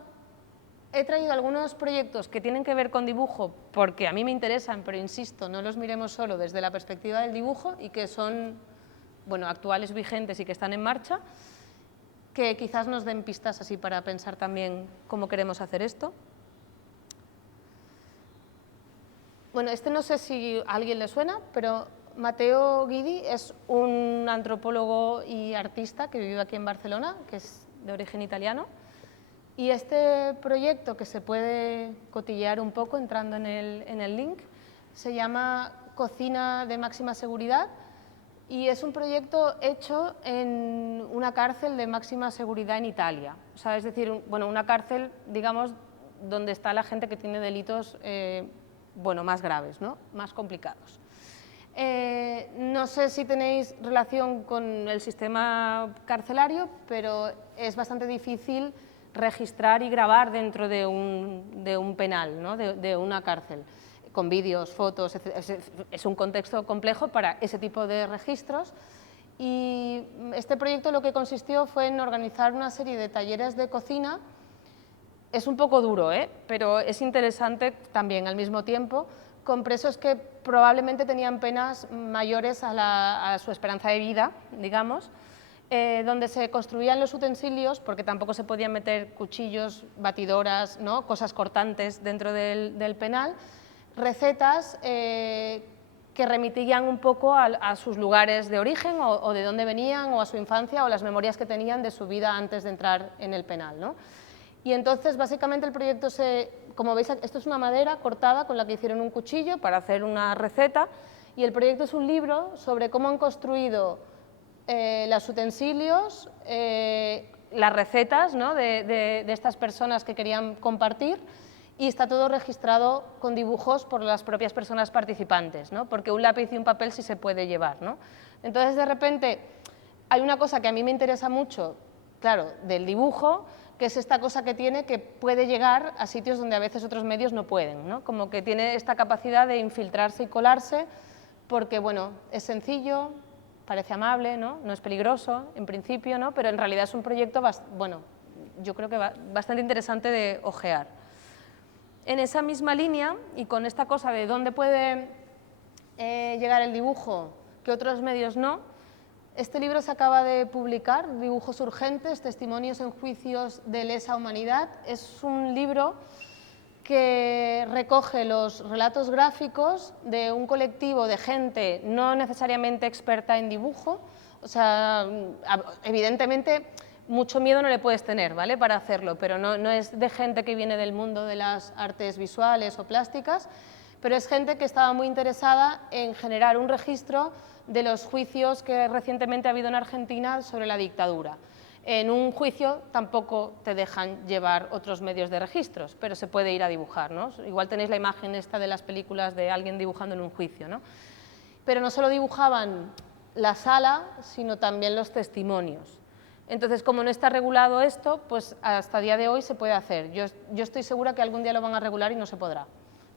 he traído algunos proyectos que tienen que ver con dibujo, porque a mí me interesan, pero insisto, no los miremos solo desde la perspectiva del dibujo y que son, bueno, actuales, vigentes y que están en marcha, que quizás nos den pistas así para pensar también cómo queremos hacer esto. Bueno, este no sé si a alguien le suena, pero Matteo Guidi es un antropólogo y artista que vive aquí en Barcelona, que es de origen italiano. Y este proyecto, que se puede cotillear un poco entrando en el link, se llama Cocina de Máxima Seguridad. Y es un proyecto hecho en una cárcel de máxima seguridad en Italia. O sea, es decir, bueno, una cárcel, digamos, donde está la gente que tiene delitos bueno, más graves, ¿no?, más complicados. No sé si tenéis relación con el sistema carcelario, pero es bastante difícil registrar y grabar dentro de un penal, ¿no?, de una cárcel, con vídeos, fotos, etc. Es un contexto complejo para ese tipo de registros. Y este proyecto lo que consistió fue en organizar una serie de talleres de cocina. Es un poco duro, pero es interesante también al mismo tiempo, con presos que probablemente tenían penas mayores a su esperanza de vida, digamos, donde se construían los utensilios, porque tampoco se podían meter cuchillos, batidoras, ¿no?, cosas cortantes dentro del penal, recetas que remitían un poco a sus lugares de origen o de dónde venían, o a su infancia, o las memorias que tenían de su vida antes de entrar en el penal, ¿no? Y entonces, básicamente, el proyecto como veis, esto es una madera cortada con la que hicieron un cuchillo para hacer una receta, y el proyecto es un libro sobre cómo han construido los utensilios, las recetas, ¿no?, de estas personas que querían compartir, y está todo registrado con dibujos por las propias personas participantes, ¿no?, porque un lápiz y un papel sí se puede llevar, ¿no? Entonces, de repente, hay una cosa que a mí me interesa mucho, claro, del dibujo, que es esta cosa que tiene, que puede llegar a sitios donde a veces otros medios no pueden, ¿no?, como que tiene esta capacidad de infiltrarse y colarse, porque, bueno, es sencillo, parece amable, ¿no?, no es peligroso en principio, ¿no?, pero en realidad es un proyecto, bueno, yo creo que bastante interesante de ojear. En esa misma línea, y con esta cosa de dónde puede llegar el dibujo que otros medios no, este libro se acaba de publicar, Dibujos urgentes, testimonios en juicios de lesa humanidad. Es un libro que recoge los relatos gráficos de un colectivo de gente no necesariamente experta en dibujo. O sea, evidentemente mucho miedo no le puedes tener, ¿vale?, para hacerlo, pero no es de gente que viene del mundo de las artes visuales o plásticas, pero es gente que estaba muy interesada en generar un registro de los juicios que recientemente ha habido en Argentina sobre la dictadura. En un juicio tampoco te dejan llevar otros medios de registros, pero se puede ir a dibujar, ¿no? Igual tenéis la imagen esta de las películas de alguien dibujando en un juicio, ¿no? Pero no solo dibujaban la sala, sino también los testimonios. Entonces, como no está regulado esto, pues hasta el día de hoy se puede hacer. Yo estoy segura que algún día lo van a regular y no se podrá,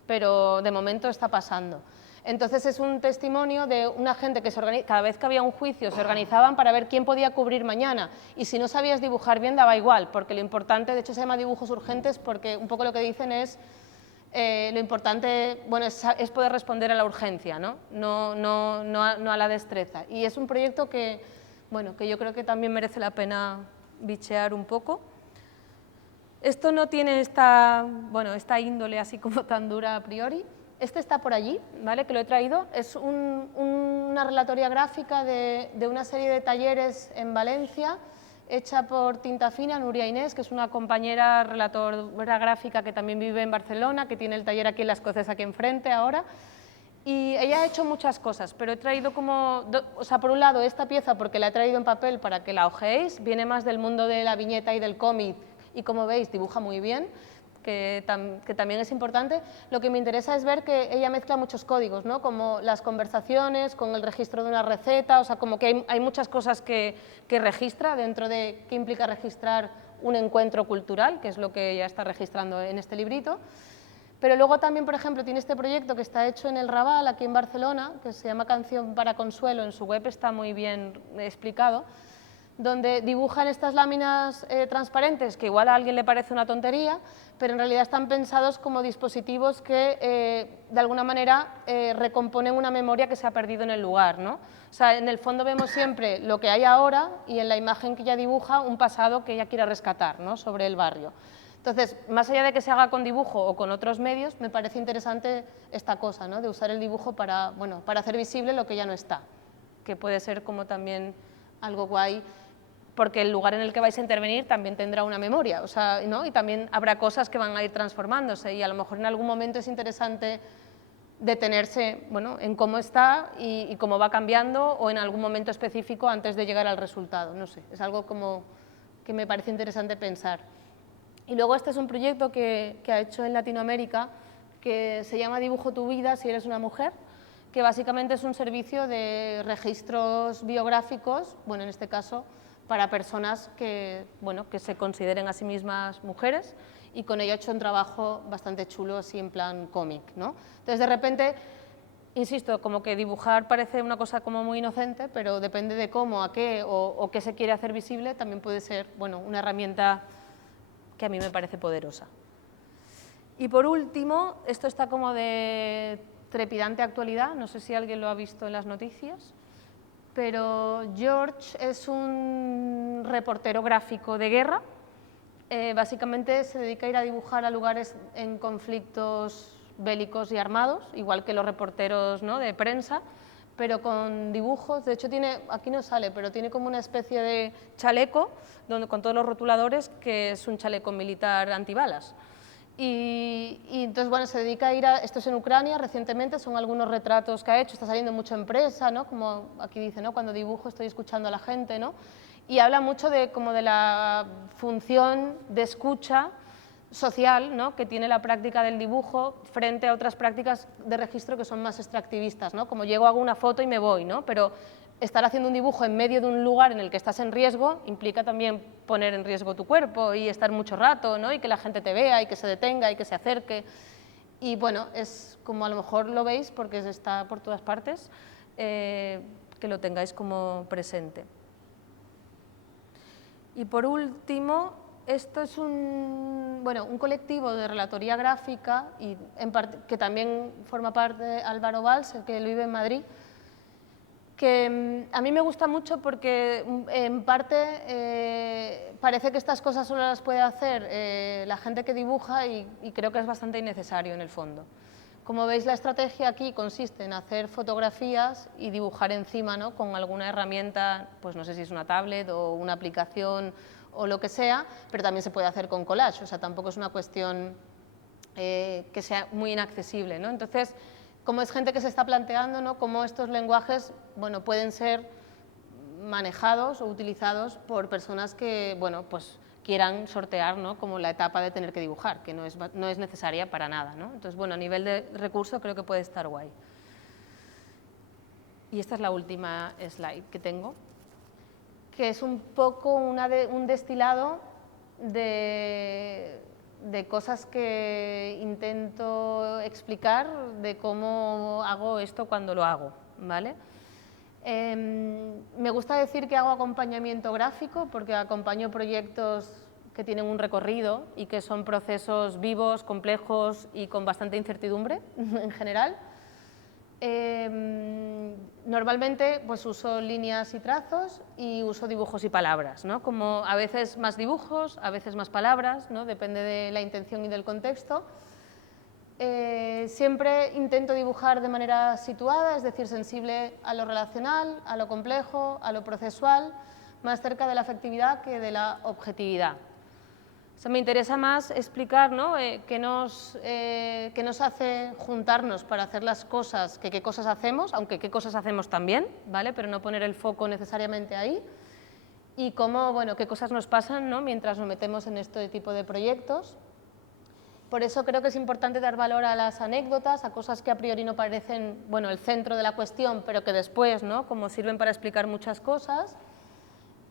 pero de momento está pasando. Entonces es un testimonio de una gente que cada vez que había un juicio se organizaban para ver quién podía cubrir mañana, y si no sabías dibujar bien daba igual, porque lo importante, de hecho se llama dibujos urgentes, porque un poco lo que dicen es lo importante, bueno, es poder responder a la urgencia, ¿no? No a la destreza. Y es un proyecto que, bueno, que yo creo que también merece la pena bichear un poco. Esto no tiene esta índole así como tan dura a priori. Este está por allí, ¿vale?, que lo he traído. Es una relatoría gráfica de una serie de talleres en Valencia, hecha por Tinta Fina, Nuria Inés, que es una compañera relatora gráfica que también vive en Barcelona, que tiene el taller aquí en Las Coces, aquí enfrente ahora. Y ella ha hecho muchas cosas, pero he traído como, o sea, por un lado esta pieza porque la he traído en papel para que la hojeéis, viene más del mundo de la viñeta y del cómic, y como veis dibuja muy bien, que también es importante. Lo que me interesa es ver que ella mezcla muchos códigos, ¿no?, como las conversaciones con el registro de una receta, o sea, como que hay muchas cosas que registra dentro de qué implica registrar un encuentro cultural, que es lo que ella está registrando en este librito. Pero luego también, por ejemplo, tiene este proyecto que está hecho en el Raval, aquí en Barcelona, que se llama Canción para Consuelo, en su web está muy bien explicado, donde dibujan estas láminas transparentes, que igual a alguien le parece una tontería, pero en realidad están pensados como dispositivos que de alguna manera recomponen una memoria que se ha perdido en el lugar, ¿no? O sea, en el fondo vemos siempre lo que hay ahora y en la imagen que ella dibuja un pasado que ella quiere rescatar, ¿no?, sobre el barrio. Entonces, más allá de que se haga con dibujo o con otros medios, me parece interesante esta cosa, ¿no?, de usar el dibujo para, bueno, para hacer visible lo que ya no está, que puede ser como también algo guay, porque el lugar en el que vais a intervenir también tendrá una memoria, o sea, ¿no?, y también habrá cosas que van a ir transformándose, y a lo mejor en algún momento es interesante detenerse, bueno, en cómo está y cómo va cambiando, o en algún momento específico antes de llegar al resultado, no sé, es algo como que me parece interesante pensar. Y luego este es un proyecto que ha hecho en Latinoamérica, que se llama Dibujo tu vida si eres una mujer, que básicamente es un servicio de registros biográficos, bueno, en este caso, para personas que, bueno, que se consideren a sí mismas mujeres, y con ello ha hecho un trabajo bastante chulo, así en plan cómic, ¿no? Entonces, de repente, insisto, como que dibujar parece una cosa como muy inocente, pero depende de cómo, a qué o qué se quiere hacer visible, también puede ser, bueno, una herramienta que a mí me parece poderosa. Y por último, esto está como de trepidante actualidad, no sé si alguien lo ha visto en las noticias, pero George es un reportero gráfico de guerra. Básicamente se dedica a ir a dibujar a lugares en conflictos bélicos y armados, igual que los reporteros, ¿no?, de prensa, pero con dibujos. De hecho, tiene, aquí no sale, pero tiene como una especie de chaleco con todos los rotuladores, que es un chaleco militar antibalas. Y entonces, bueno, se dedica a ir a, esto es en Ucrania recientemente, son algunos retratos que ha hecho, está saliendo mucho en prensa, ¿no?, como aquí dice, ¿no?, cuando dibujo estoy escuchando a la gente, ¿no?, y habla mucho de, como de la función de escucha social, ¿no?, que tiene la práctica del dibujo frente a otras prácticas de registro que son más extractivistas, ¿no?, como llego, hago una foto y me voy, ¿no?, pero estar haciendo un dibujo en medio de un lugar en el que estás en riesgo implica también poner en riesgo tu cuerpo y estar mucho rato, ¿no?, y que la gente te vea y que se detenga y que se acerque. Y bueno, es como a lo mejor lo veis porque está por todas partes, que lo tengáis como presente. Y por último, esto es un colectivo de relatoría gráfica y que también forma parte de Álvaro Valls, el que él vive en Madrid, que a mí me gusta mucho porque en parte parece que estas cosas solo las puede hacer la gente que dibuja y creo que es bastante innecesario en el fondo. Como veis, la estrategia aquí consiste en hacer fotografías y dibujar encima, ¿no?, con alguna herramienta, pues no sé si es una tablet o una aplicación o lo que sea, pero también se puede hacer con collage, o sea, tampoco es una cuestión que sea muy inaccesible, ¿no? Entonces, como es gente que se está planteando, ¿no?, cómo estos lenguajes, bueno, pueden ser manejados o utilizados por personas que, bueno, pues quieran sortear, ¿no?, como la etapa de tener que dibujar, que no es necesaria para nada, ¿no? Entonces, bueno, a nivel de recurso creo que puede estar guay. Y esta es la última slide que tengo, que es un poco un destilado de cosas que intento explicar de cómo hago esto cuando lo hago, ¿vale? Me gusta decir que hago acompañamiento gráfico porque acompaño proyectos que tienen un recorrido y que son procesos vivos, complejos y con bastante incertidumbre en general. Normalmente pues uso líneas y trazos y uso dibujos y palabras, ¿no? Como a veces más dibujos, a veces más palabras, ¿no? Depende de la intención y del contexto. Siempre intento dibujar de manera situada, es decir, sensible a lo relacional, a lo complejo, a lo procesual, más cerca de la afectividad que de la objetividad. O sea, me interesa más explicar, ¿no?, qué nos hace juntarnos para hacer las cosas, que qué cosas hacemos, aunque qué cosas hacemos también, ¿vale?, pero no poner el foco necesariamente ahí, y cómo, bueno, qué cosas nos pasan, ¿no?, mientras nos metemos en este tipo de proyectos. Por eso creo que es importante dar valor a las anécdotas, a cosas que a priori no parecen, bueno, el centro de la cuestión, pero que después, ¿no?, como sirven para explicar muchas cosas.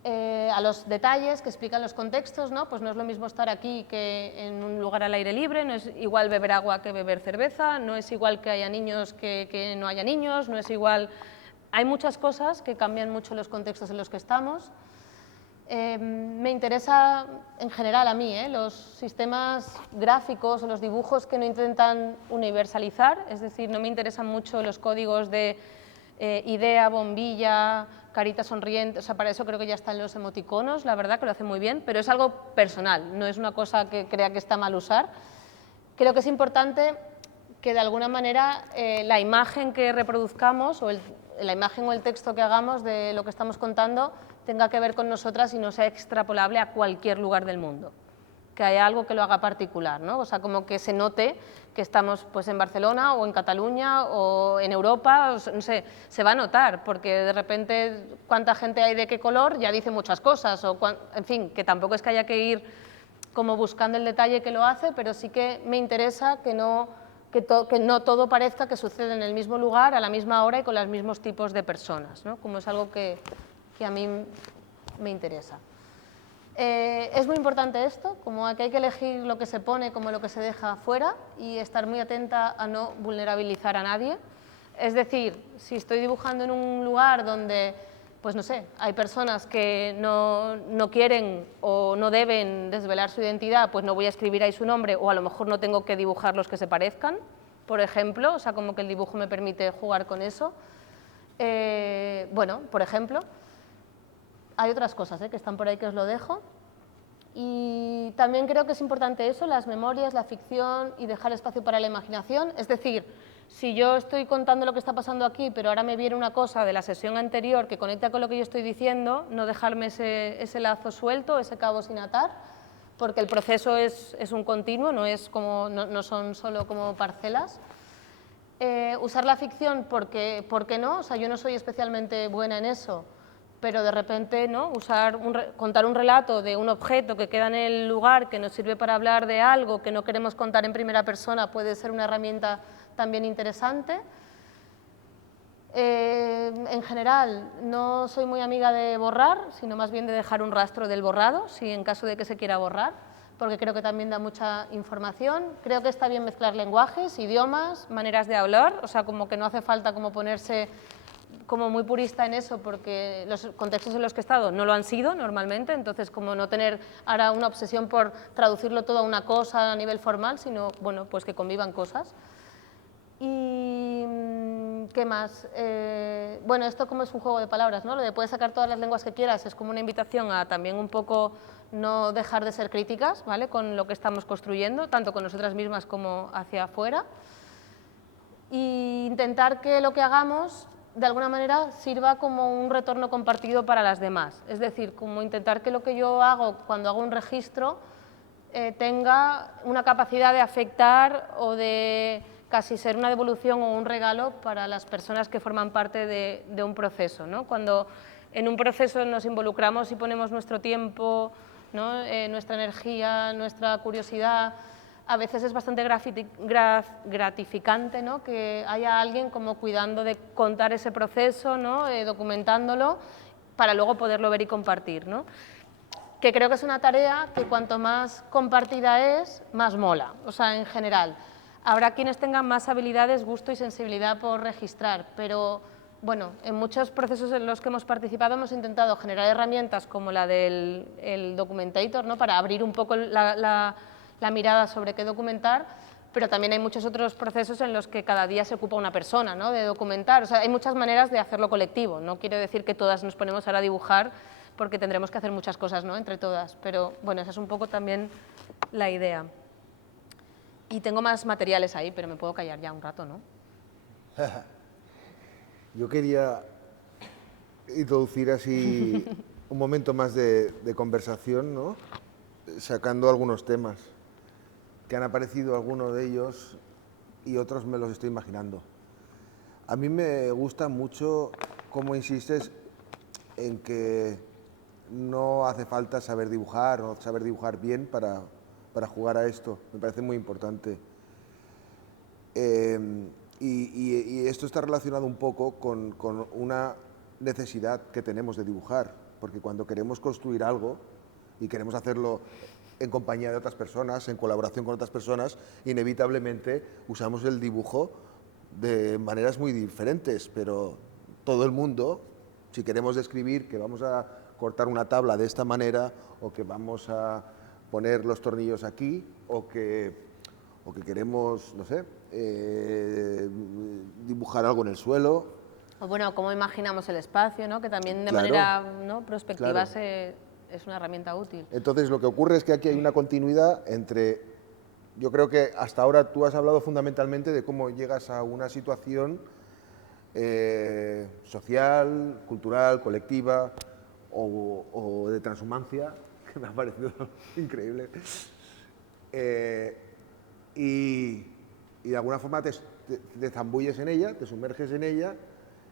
A los detalles que explican los contextos, ¿no? Pues no es lo mismo estar aquí que en un lugar al aire libre, no es igual beber agua que beber cerveza, no es igual que haya niños que no haya niños, no es igual... Hay muchas cosas que cambian mucho los contextos en los que estamos. Me interesa en general a mí los sistemas gráficos o los dibujos que no intentan universalizar, es decir, no me interesan mucho los códigos de idea, bombilla, carita sonriente, o sea, para eso creo que ya están los emoticonos, la verdad que lo hacen muy bien, pero es algo personal, no es una cosa que crea que está mal usar. Creo que es importante que de alguna manera la imagen que reproduzcamos o la imagen o el texto que hagamos de lo que estamos contando tenga que ver con nosotras y no sea extrapolable a cualquier lugar del mundo, que haya algo que lo haga particular, ¿no? O sea, como que se note que estamos pues, en Barcelona o en Cataluña o en Europa, o no sé, se va a notar, porque de repente cuánta gente hay de qué color ya dice muchas cosas, o en fin, que tampoco es que haya que ir como buscando el detalle que lo hace, pero sí que me interesa que no todo parezca que sucede en el mismo lugar, a la misma hora y con los mismos tipos de personas, ¿no? Como es algo que a mí me interesa. Es muy importante esto, como que hay que elegir lo que se pone como lo que se deja fuera y estar muy atenta a no vulnerabilizar a nadie. Es decir, si estoy dibujando en un lugar donde, pues no sé, hay personas que no quieren o no deben desvelar su identidad, pues no voy a escribir ahí su nombre o a lo mejor no tengo que dibujar los que se parezcan, por ejemplo, o sea, como que el dibujo me permite jugar con eso. Bueno, por ejemplo. Hay otras cosas que están por ahí que os lo dejo. Y también creo que es importante eso, las memorias, la ficción y dejar espacio para la imaginación. Es decir, si yo estoy contando lo que está pasando aquí, pero ahora me viene una cosa de la sesión anterior que conecta con lo que yo estoy diciendo, no dejarme ese lazo suelto, ese cabo sin atar, porque el proceso es un continuo, no son solo como parcelas. Usar la ficción, ¿por qué no? O sea, yo no soy especialmente buena en eso, pero de repente, ¿no?, contar un relato de un objeto que queda en el lugar, que nos sirve para hablar de algo que no queremos contar en primera persona, puede ser una herramienta también interesante. En general, no soy muy amiga de borrar, sino más bien de dejar un rastro del borrado, si en caso de que se quiera borrar, porque creo que también da mucha información. Creo que está bien mezclar lenguajes, idiomas, maneras de hablar, o sea, como que no hace falta como ponerse como muy purista en eso, porque los contextos en los que he estado no lo han sido normalmente, entonces como no tener ahora una obsesión por traducirlo todo a una cosa a nivel formal, sino bueno, pues que convivan cosas. Y ¿qué más? Bueno, esto como es un juego de palabras, ¿no? Lo de puedes sacar todas las lenguas que quieras es como una invitación a también un poco no dejar de ser críticas, ¿vale?, con lo que estamos construyendo, tanto con nosotras mismas como hacia afuera. Y intentar que lo que hagamos de alguna manera sirva como un retorno compartido para las demás. Es decir, como intentar que lo que yo hago cuando hago un registro tenga una capacidad de afectar o de casi ser una devolución o un regalo para las personas que forman parte de un proceso, ¿no? Cuando en un proceso nos involucramos y ponemos nuestro tiempo, ¿no? Nuestra energía, nuestra curiosidad, a veces es bastante gratificante, ¿no? Que haya alguien como cuidando de contar ese proceso, ¿no? Documentándolo, para luego poderlo ver y compartir, ¿no? Que creo que es una tarea que cuanto más compartida es, más mola, o sea, en general. Habrá quienes tengan más habilidades, gusto y sensibilidad por registrar, pero bueno, en muchos procesos en los que hemos participado hemos intentado generar herramientas como la del Documentator, ¿no? Para abrir un poco la mirada sobre qué documentar, pero también hay muchos otros procesos en los que cada día se ocupa una persona, ¿no? De documentar. O sea, hay muchas maneras de hacerlo colectivo. No quiero decir que todas nos ponemos ahora a dibujar porque tendremos que hacer muchas cosas, ¿no? Entre todas, pero bueno, esa es un poco también la idea. Y tengo más materiales ahí, pero me puedo callar ya un rato, ¿no? Yo quería introducir así un momento más de conversación, ¿no? Sacando algunos temas que han aparecido, algunos de ellos, y otros me los estoy imaginando. A mí me gusta mucho cómo insistes en que no hace falta saber dibujar o saber dibujar bien para jugar a esto. Me parece muy importante. Y esto está relacionado un poco con una necesidad que tenemos de dibujar, porque cuando queremos construir algo y queremos hacerlo en compañía de otras personas, en colaboración con otras personas, inevitablemente usamos el dibujo de maneras muy diferentes, pero todo el mundo, si queremos describir que vamos a cortar una tabla de esta manera, o que vamos a poner los tornillos aquí, o que queremos, no sé, dibujar algo en el suelo. O bueno, cómo imaginamos el espacio, ¿no? Que también de Claro, manera, ¿no? Prospectiva claro. es una herramienta útil. Entonces, lo que ocurre es que aquí hay una continuidad entre... Yo creo que hasta ahora tú has hablado fundamentalmente de cómo llegas a una situación social, cultural, colectiva o de transhumancia, que me ha parecido increíble. Y de alguna forma te zambulles en ella, te sumerges en ella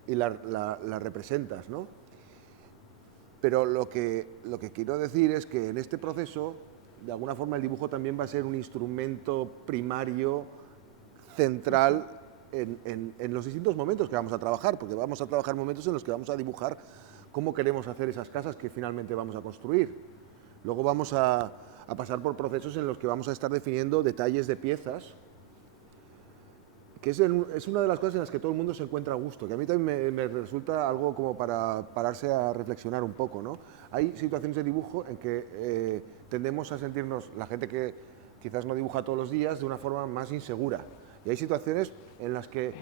y la representas, ¿no? Pero lo que quiero decir es que en este proceso, de alguna forma, el dibujo también va a ser un instrumento primario, central, en los distintos momentos que vamos a trabajar, porque vamos a trabajar momentos en los que vamos a dibujar cómo queremos hacer esas casas que finalmente vamos a construir. Luego vamos a pasar por procesos en los que vamos a estar definiendo detalles de piezas, que es una de las cosas en las que todo el mundo se encuentra a gusto, que a mí también me resulta algo como para pararse a reflexionar un poco, ¿no? Hay situaciones de dibujo en que tendemos a sentirnos, la gente que quizás no dibuja todos los días, de una forma más insegura. Y hay situaciones en las que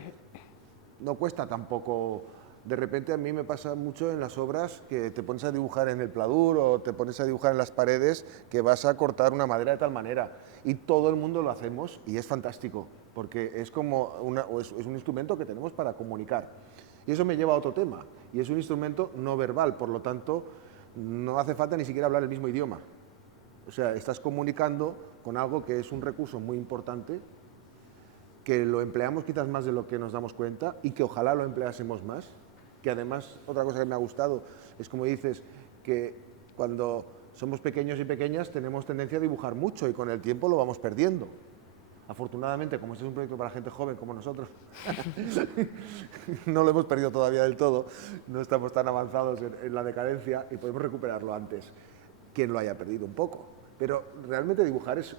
no cuesta tampoco. De repente a mí me pasa mucho en las obras que te pones a dibujar en el pladur o te pones a dibujar en las paredes que vas a cortar una madera de tal manera. Y todo el mundo lo hacemos y es fantástico, porque es como es un instrumento que tenemos para comunicar. Y eso me lleva a otro tema, y es un instrumento no verbal, por lo tanto no hace falta ni siquiera hablar el mismo idioma. O sea, estás comunicando con algo que es un recurso muy importante, que lo empleamos quizás más de lo que nos damos cuenta y que ojalá lo empleásemos más. Que además, otra cosa que me ha gustado es, como dices, que cuando somos pequeños y pequeñas tenemos tendencia a dibujar mucho y con el tiempo lo vamos perdiendo. Afortunadamente, como este es un proyecto para gente joven como nosotros, no lo hemos perdido todavía del todo, no estamos tan avanzados en la decadencia y podemos recuperarlo antes. Quien lo haya perdido un poco. Pero realmente dibujar es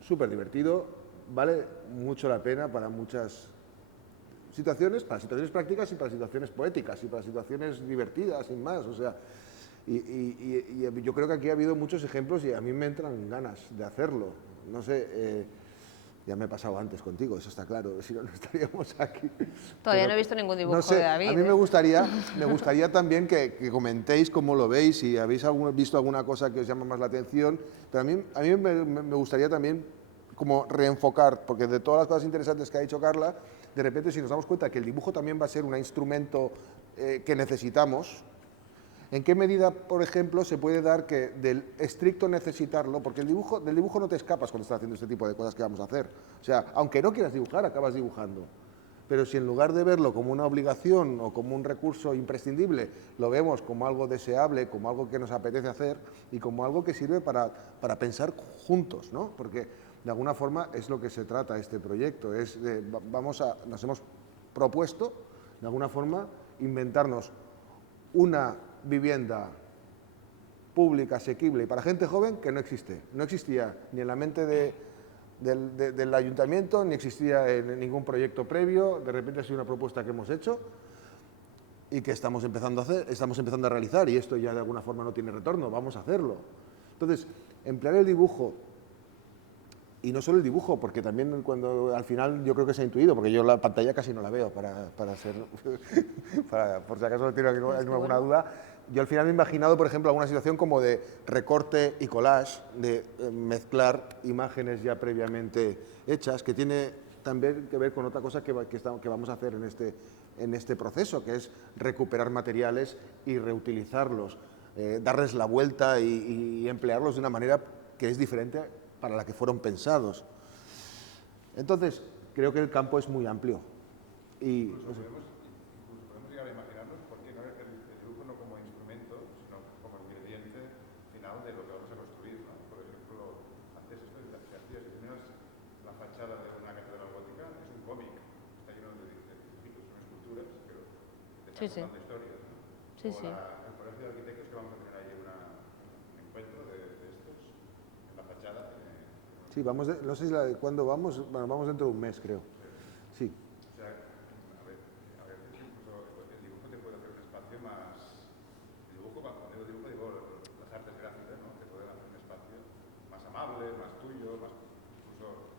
súper divertido, vale mucho la pena para muchas situaciones, para situaciones prácticas y para situaciones poéticas y para situaciones divertidas, sin más. O sea, y yo creo que aquí ha habido muchos ejemplos y a mí me entran ganas de hacerlo. No sé, ya me he pasado antes contigo, eso está claro, si no, no estaríamos aquí. Todavía no he visto ningún dibujo, no sé, de David. A mí me gustaría también que comentéis cómo lo veis, si habéis visto alguna cosa que os llama más la atención, pero a mí me gustaría también como reenfocar, porque de todas las cosas interesantes que ha dicho Carla, de repente si nos damos cuenta que el dibujo también va a ser un instrumento que necesitamos, ¿en qué medida, por ejemplo, se puede dar que del estricto necesitarlo, porque del dibujo no te escapas cuando estás haciendo este tipo de cosas que vamos a hacer? O sea, aunque no quieras dibujar, acabas dibujando. Pero si en lugar de verlo como una obligación o como un recurso imprescindible, lo vemos como algo deseable, como algo que nos apetece hacer y como algo que sirve para pensar juntos, ¿no? Porque de alguna forma es lo que se trata este proyecto, nos hemos propuesto, de alguna forma, inventarnos una vivienda pública, asequible y para gente joven que no existe. No existía ni en la mente del ayuntamiento, ni existía en ningún proyecto previo. De repente ha sido una propuesta que hemos hecho y que estamos empezando a realizar, y esto ya de alguna forma no tiene retorno, vamos a hacerlo. Entonces, emplear el dibujo, y no solo el dibujo, porque también cuando al final yo creo que se ha intuido, porque yo la pantalla casi no la veo por si acaso tiene alguna duda. Yo al final me he imaginado, por ejemplo, alguna situación como de recorte y collage, de mezclar imágenes ya previamente hechas, que tiene también que ver con otra cosa que vamos a hacer en este proceso, que es recuperar materiales y reutilizarlos, darles la vuelta y emplearlos de una manera que es diferente para la que fueron pensados. Entonces, creo que el campo es muy amplio. Y, podemos llegar a imaginarnos por qué no el dibujo no como instrumento, sino como ingrediente final de lo que vamos a construir, ¿no? Por ejemplo, antes esto de si tienes la fachada de una catedral gótica, es un cómic, está lleno de dibujitos, son esculturas, pero te están contando historias, ¿no? Sí, sí. El colegio de arquitectos, que vamos a tener ahí un encuentro de estos en la fachada. Sí, no sé cuándo vamos, bueno, vamos dentro de un mes, creo. Sí. O sea, a veces incluso el dibujo te puede hacer un espacio más... El dibujo, cuando digo las artes gráficas, ¿no? Te pueden hacer un espacio más amable, más tuyo, más incluso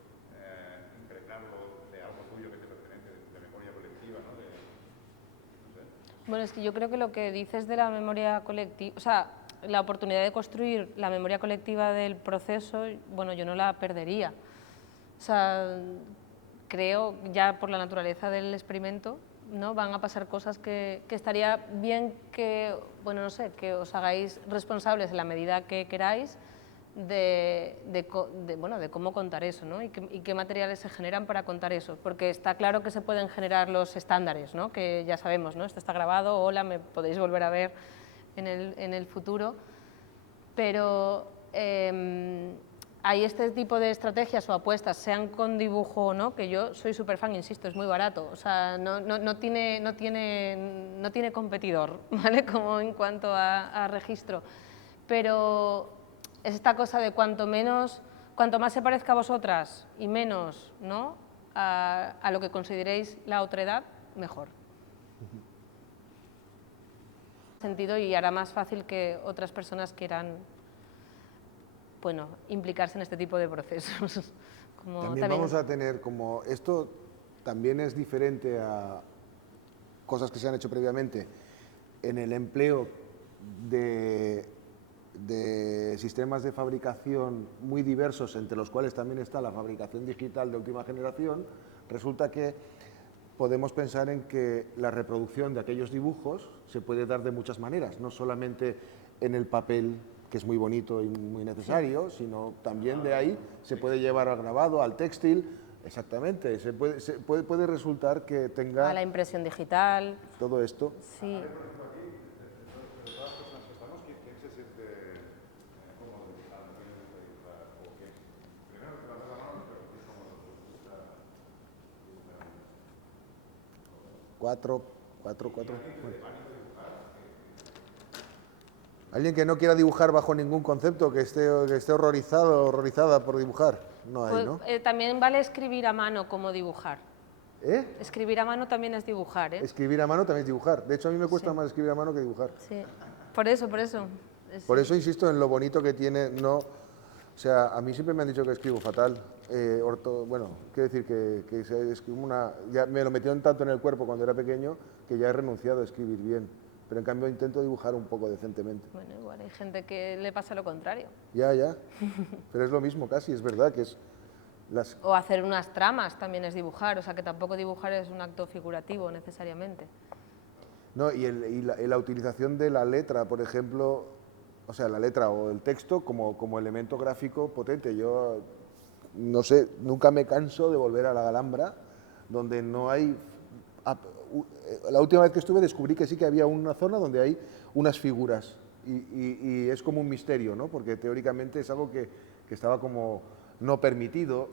impregnarlo de algo tuyo que te pertenece, de memoria colectiva, ¿no? No sé. Bueno, es que yo creo que lo que dices de la memoria colectiva, o sea, la oportunidad de construir la memoria colectiva del proceso, bueno, yo no la perdería. O sea, creo, ya por la naturaleza del experimento, ¿no? Van a pasar cosas que estaría bien que, bueno, no sé, que os hagáis responsables en la medida que queráis de cómo contar eso, ¿no? Y qué materiales se generan para contar eso, porque está claro que se pueden generar los estándares, ¿no? Que ya sabemos, ¿no? Esto está grabado, hola, me podéis volver a ver en el futuro, pero hay este tipo de estrategias o apuestas, sean con dibujo o no, que yo soy súper fan, insisto, es muy barato, o sea, no tiene competidor, ¿vale? Como en cuanto a registro, pero es esta cosa de cuanto más se parezca a vosotras y menos, ¿no? a lo que consideréis la otredad, mejor. Sentido y hará más fácil que otras personas quieran, bueno, implicarse en este tipo de procesos. También vamos a tener como esto también es diferente a cosas que se han hecho previamente en el empleo de sistemas de fabricación muy diversos, entre los cuales también está la fabricación digital de última generación. Resulta que podemos pensar en que la reproducción de aquellos dibujos se puede dar de muchas maneras, no solamente en el papel, que es muy bonito y muy necesario, sino también de ahí se puede llevar al grabado, al textil, exactamente, puede resultar que tenga... A la impresión digital. Todo esto. Sí. Cuatro. Alguien que no quiera dibujar bajo ningún concepto, que esté horrorizado o horrorizada por dibujar, no hay, ¿no? También vale escribir a mano como dibujar. ¿Eh? Escribir a mano también es dibujar, ¿eh? Escribir a mano también es dibujar. De hecho, a mí me cuesta más escribir a mano que dibujar. Sí, por eso. Por eso insisto en lo bonito que tiene, no... O sea, a mí siempre me han dicho que escribo fatal. Bueno, quiero decir que escribo ya me lo metieron tanto en el cuerpo cuando era pequeño que ya he renunciado a escribir bien. Pero en cambio intento dibujar un poco decentemente. Bueno, igual hay gente que le pasa lo contrario. Ya. Pero es lo mismo casi, es verdad que es O hacer unas tramas también es dibujar, o sea que tampoco dibujar es un acto figurativo necesariamente. No, y la utilización de la letra, por ejemplo, o sea, la letra o el texto como elemento gráfico potente. Yo, no sé, nunca me canso de volver a la Alhambra, donde no hay... La última vez que estuve descubrí que sí que había una zona donde hay unas figuras y es como un misterio, ¿no? Porque teóricamente es algo que estaba como no permitido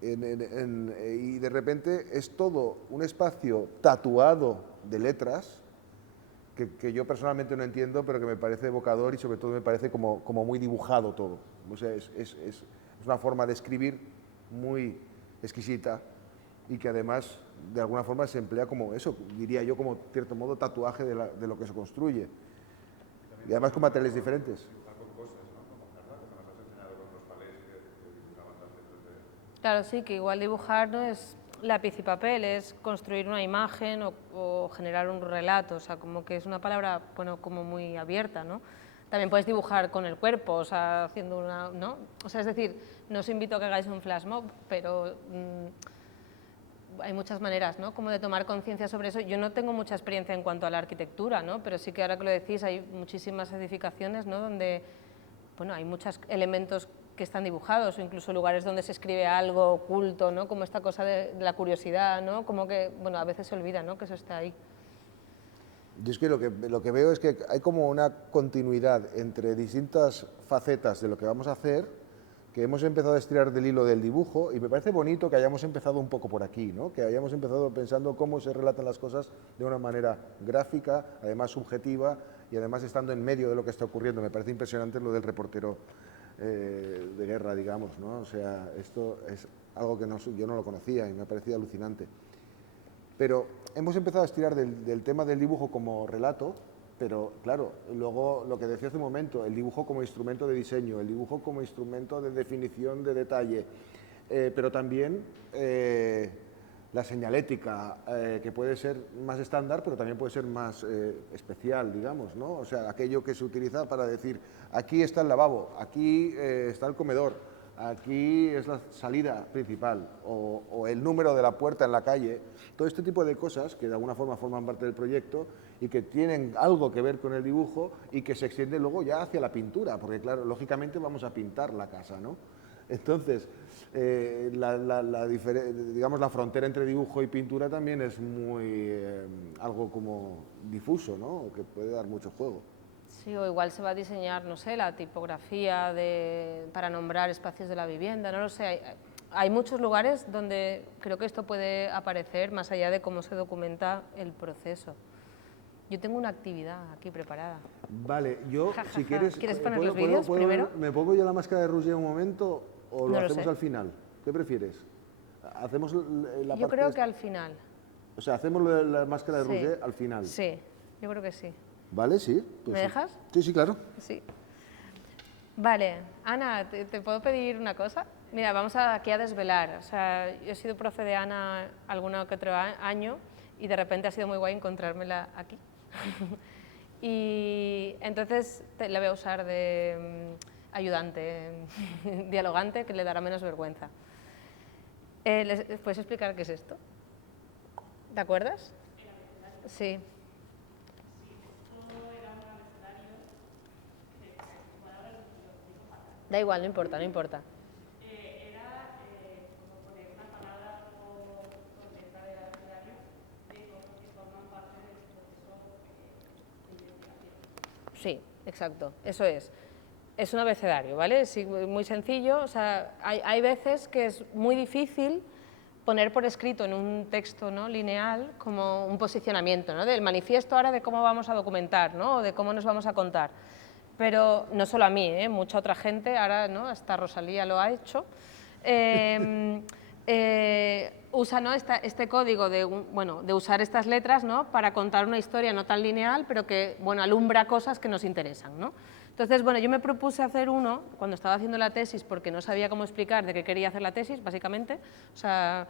y de repente es todo un espacio tatuado de letras que yo personalmente no entiendo, pero que me parece evocador y sobre todo me parece como muy dibujado todo. O sea, es una forma de escribir muy exquisita y que además de alguna forma se emplea como eso, diría yo, como cierto modo tatuaje de lo que se construye. Y además con materiales diferentes. Claro, sí, que igual dibujar no es lápiz y papel, es construir una imagen o generar un relato, o sea, como que es una palabra, bueno, como muy abierta, ¿no? También puedes dibujar con el cuerpo, o sea, haciendo una, ¿no? O sea, es decir, no os invito a que hagáis un flash mob, pero hay muchas maneras, ¿no? Como de tomar conciencia sobre eso. Yo no tengo mucha experiencia en cuanto a la arquitectura, ¿no? Pero sí que ahora que lo decís, hay muchísimas edificaciones, ¿no? Donde, bueno, hay muchos elementos que están dibujados, o incluso lugares donde se escribe algo oculto, ¿no? Como esta cosa de la curiosidad, ¿no? Como que, bueno, a veces se olvida, ¿no? Que eso está ahí. Yo es que lo que veo es que hay como una continuidad entre distintas facetas de lo que vamos a hacer, que hemos empezado a estirar del hilo del dibujo, y me parece bonito que hayamos empezado un poco por aquí, ¿no? Que hayamos empezado pensando cómo se relatan las cosas de una manera gráfica, además subjetiva, y además estando en medio de lo que está ocurriendo. Me parece impresionante lo del reportero de guerra, digamos, ¿no? O sea, esto es algo que yo no lo conocía y me ha parecido alucinante. Pero hemos empezado a estirar del tema del dibujo como relato, pero claro, luego lo que decía hace un momento, el dibujo como instrumento de diseño, el dibujo como instrumento de definición de detalle, pero también la señalética, que puede ser más estándar, pero también puede ser más especial, digamos, ¿no? O sea, aquello que se utiliza para decir, aquí está el lavabo, aquí está el comedor, aquí es la salida principal, o el número de la puerta en la calle. Todo este tipo de cosas que de alguna forma forman parte del proyecto y que tienen algo que ver con el dibujo y que se extiende luego ya hacia la pintura, porque claro, lógicamente vamos a pintar la casa, ¿no? Entonces, digamos, la frontera entre dibujo y pintura también es muy algo como difuso, ¿no? Que puede dar mucho juego. Sí, o igual se va a diseñar, no sé, la tipografía para nombrar espacios de la vivienda, no lo sé. Hay muchos lugares donde creo que esto puede aparecer más allá de cómo se documenta el proceso. Yo tengo una actividad aquí preparada. Vale, yo, si quieres... ¿Quieres poner los vídeos primero? ¿Me pongo yo la máscara de Rouget un momento o lo No lo hacemos sé. al final? ¿Qué prefieres? ¿Hacemos la Yo parte creo que al final. O sea, hacemos la máscara de Rouget al final. Sí, yo creo que sí. ¿Vale? Sí. Pues ¿Me sí. dejas? Sí, sí, claro. Sí. Vale, Ana, ¿te puedo pedir una cosa? Mira, vamos aquí a desvelar. O sea, yo he sido profe de Ana alguno que otro año y de repente ha sido muy guay encontrármela aquí. Y entonces la voy a usar de ayudante, dialogante, que le dará menos vergüenza. ¿Les puedes explicar qué es esto? ¿Te acuerdas? Sí. Da igual, no importa, no importa. Era como poner una palabra o letra del abecedario de cosas que forman parte del proceso de investigación. Sí, exacto, eso es. Es un abecedario, ¿vale? Es muy sencillo, o sea, hay veces que es muy difícil poner por escrito en un texto, ¿no?, lineal como un posicionamiento, ¿no?, del manifiesto ahora de cómo vamos a documentar, ¿no?, o de cómo nos vamos a contar. Pero no solo a mí, mucha otra gente, ahora, ¿no?, hasta Rosalía lo ha hecho, usa, ¿no?, este código de usar estas letras, ¿no?, para contar una historia no tan lineal, pero que, bueno, alumbra cosas que nos interesan, ¿no? Entonces, bueno, yo me propuse hacer uno cuando estaba haciendo la tesis, porque no sabía cómo explicar de qué quería hacer la tesis, básicamente, o sea,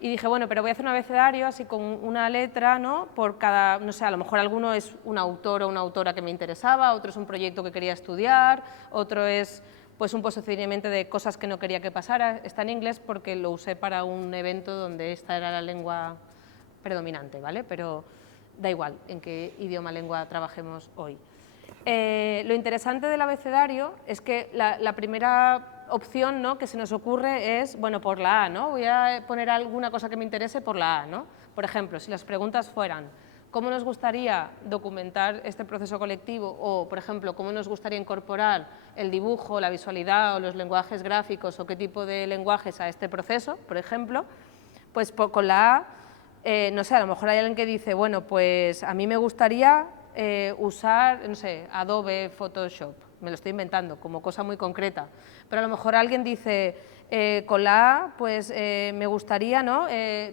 y dije, bueno, pero voy a hacer un abecedario así con una letra, ¿no?, por cada, no sé, a lo mejor alguno es un autor o una autora que me interesaba, otro es un proyecto que quería estudiar, otro es, pues un posicionamiento de cosas que no quería que pasara. Está en inglés porque lo usé para un evento donde esta era la lengua predominante, ¿vale? Pero da igual en qué idioma lengua trabajemos hoy. Lo interesante del abecedario es que la primera opción, ¿no?, que se nos ocurre es, bueno, por la A, ¿no? Voy a poner alguna cosa que me interese por la A, ¿no? Por ejemplo, si las preguntas fueran, ¿cómo nos gustaría documentar este proceso colectivo? O, por ejemplo, ¿cómo nos gustaría incorporar el dibujo, la visualidad o los lenguajes gráficos o qué tipo de lenguajes a este proceso, por ejemplo? Pues con la A, no sé, a lo mejor hay alguien que dice, bueno, pues a mí me gustaría usar, no sé, Adobe Photoshop, me lo estoy inventando como cosa muy concreta, pero a lo mejor alguien dice, con la A, pues me gustaría, ¿no?,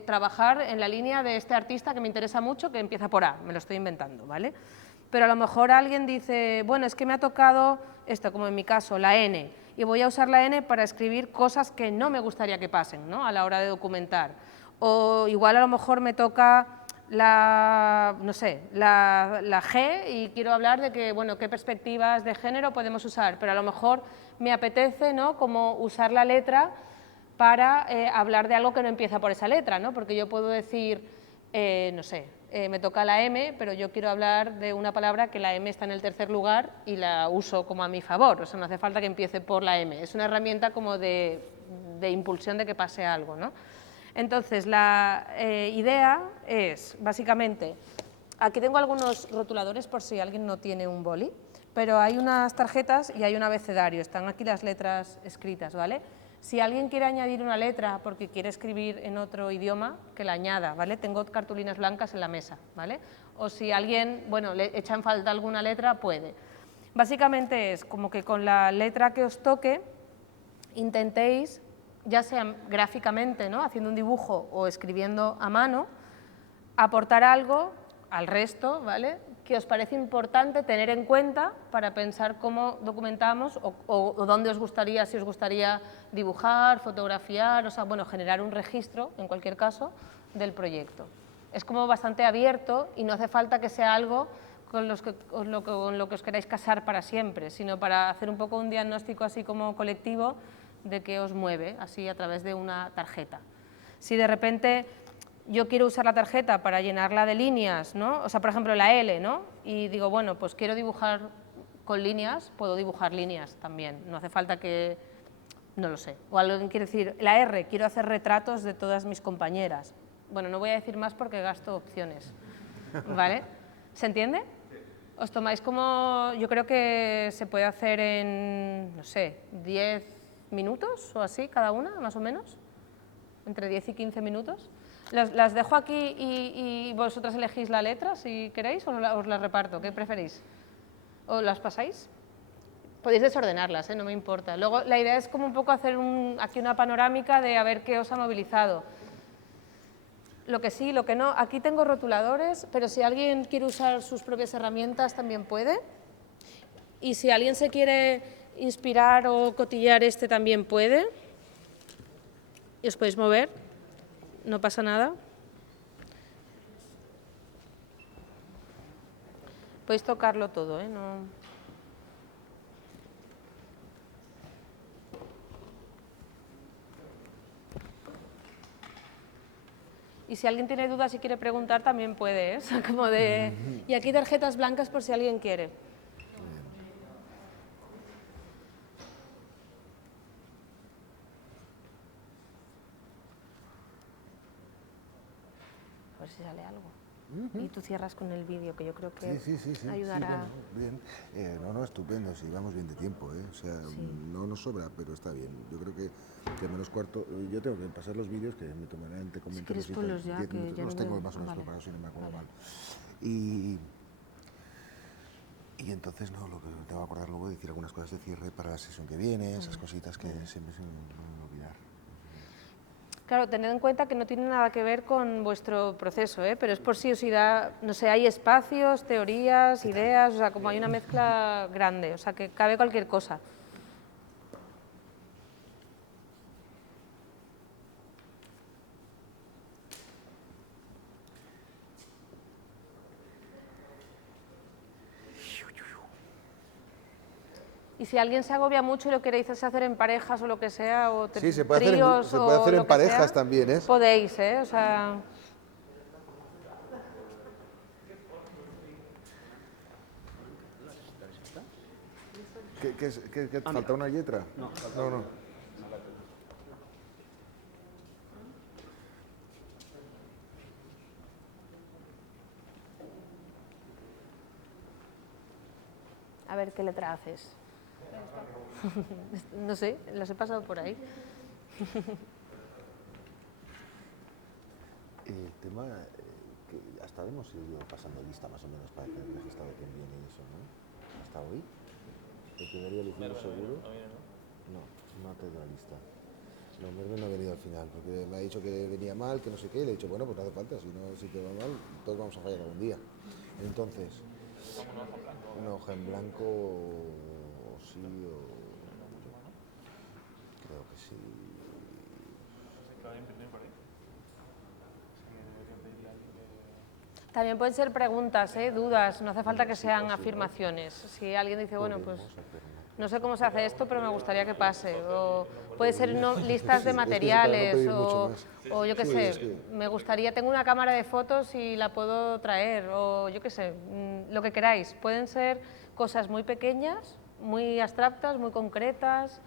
trabajar en la línea de este artista que me interesa mucho, que empieza por A, me lo estoy inventando, ¿vale? Pero a lo mejor alguien dice, bueno, es que me ha tocado esto, como en mi caso, la N, y voy a usar la N para escribir cosas que no me gustaría que pasen, ¿no?, a la hora de documentar. O igual a lo mejor me toca no sé, la G y quiero hablar de que, bueno, qué perspectivas de género podemos usar, pero a lo mejor me apetece, ¿no?, como usar la letra para hablar de algo que no empieza por esa letra, ¿no?, porque yo puedo decir, no sé, me toca la M, pero yo quiero hablar de una palabra que la M está en el tercer lugar y la uso como a mi favor, o sea, no hace falta que empiece por la M, es una herramienta como de impulsión de que pase algo, ¿no? Entonces, la idea es, básicamente, aquí tengo algunos rotuladores por si alguien no tiene un boli, pero hay unas tarjetas y hay un abecedario, están aquí las letras escritas, ¿vale? Si alguien quiere añadir una letra porque quiere escribir en otro idioma, que la añada, ¿vale? Tengo cartulinas blancas en la mesa, ¿vale? O si alguien, bueno, le echa en falta alguna letra, puede. Básicamente es como que con la letra que os toque, intentéis, ya sea gráficamente, ¿no?, haciendo un dibujo o escribiendo a mano, aportar algo al resto, ¿vale?, que os parece importante tener en cuenta para pensar cómo documentamos o dónde os gustaría, si os gustaría dibujar, fotografiar, o sea, bueno, generar un registro, en cualquier caso, del proyecto. Es como bastante abierto y no hace falta que sea algo con lo que os queráis casar para siempre, sino para hacer un poco un diagnóstico así como colectivo de qué os mueve, así a través de una tarjeta. Si de repente yo quiero usar la tarjeta para llenarla de líneas, ¿no?, o sea, por ejemplo, la L, ¿no?, y digo, bueno, pues quiero dibujar con líneas, puedo dibujar líneas también, no hace falta que, no lo sé. O alguien quiere decir, la R, quiero hacer retratos de todas mis compañeras. Bueno, no voy a decir más porque gasto opciones, ¿vale? ¿Se entiende? Os tomáis como, yo creo que se puede hacer en, no sé, 10 minutos o así cada una, más o menos, entre 10 y 15 minutos. Las dejo aquí y vosotras elegís la letra, si queréis, o os las reparto, ¿qué preferís? ¿O las pasáis? Podéis desordenarlas, no me importa. Luego la idea es como un poco hacer aquí una panorámica de a ver qué os ha movilizado. Lo que sí, lo que no. Aquí tengo rotuladores, pero si alguien quiere usar sus propias herramientas también puede. Y si alguien se quiere inspirar o cotillear también puede. Y os podéis mover, no pasa nada. Podéis tocarlo todo, no. Y si alguien tiene dudas y quiere preguntar, también puede, O sea, como de... Y aquí tarjetas blancas por si alguien quiere. A ver si sale algo. Y tú cierras con el vídeo, que yo creo que Sí. ayudará. Sí, bueno, bien. No, estupendo, sí, vamos bien de tiempo, O sea, no nos sobra, pero está bien. Yo creo que menos cuarto, yo tengo que pasar los vídeos, que me tomarán, te comento Si quieres ponlos ya, que ya los no tengo veo. más o menos Vale. preparados, si no me acuerdo mal. Y entonces, no, lo que te voy a acordar luego de decir algunas cosas de cierre para la sesión que viene, esas cositas que siempre se me van a olvidar. Claro, tened en cuenta que no tiene nada que ver con vuestro proceso, pero es por si os da, no sé, hay espacios, teorías, ideas, o sea, como hay una mezcla grande, o sea, que cabe cualquier cosa. Y si alguien se agobia mucho y lo queréis hacer en parejas o lo que sea, o Sí, se puede hacer tríos se puede o hacer lo en que parejas sea, también, ¿eh? podéis, ¿eh? O sea, ¿Qué falta una letra? No, no. a ver qué letra haces. No sé, los he pasado por ahí. El tema, que hasta hemos ido pasando lista más o menos para tener registrado quién viene y eso, ¿no? Hasta hoy. El primer día lo hicimos seguro. No ha traído la lista. No, Merve no ha venido al final, porque me ha dicho que venía mal, que no sé qué, y le he dicho, bueno, pues no hace falta, si te va mal, todos vamos a fallar algún día. Entonces, una hoja en blanco, o sí, o... Creo que sí. También pueden ser preguntas, dudas, no hace falta que sean afirmaciones. Si alguien dice, bueno, pues no sé cómo se hace esto, pero me gustaría que pase. O puede ser listas de materiales, o yo qué sé, me gustaría, tengo una cámara de fotos y la puedo traer, o yo qué sé, lo que queráis. Pueden ser cosas muy pequeñas, muy abstractas, muy concretas.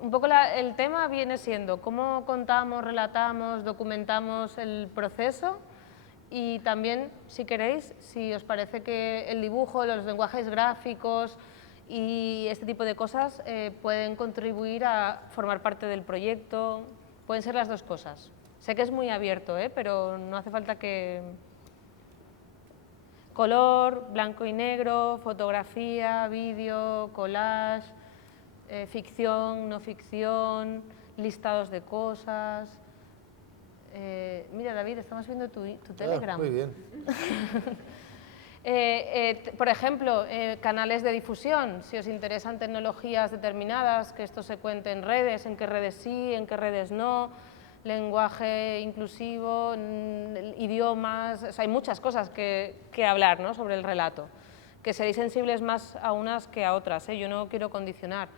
Un poco el tema viene siendo cómo contamos, relatamos, documentamos el proceso. Y también, si queréis, si os parece que el dibujo, los lenguajes gráficos y este tipo de cosas pueden contribuir a formar parte del proyecto, pueden ser las dos cosas. Sé que es muy abierto, pero no hace falta que... Color, blanco y negro, fotografía, vídeo, collage, ficción, no ficción, listados de cosas... mira, David, estamos viendo tu Telegram. Muy bien. Por ejemplo, canales de difusión, si os interesan tecnologías determinadas, que esto se cuente en redes, en qué redes sí, en qué redes no, lenguaje inclusivo, idiomas, o sea, hay muchas cosas que hablar, ¿no?, sobre el relato, que seréis sensibles más a unas que a otras, yo no quiero condicionar,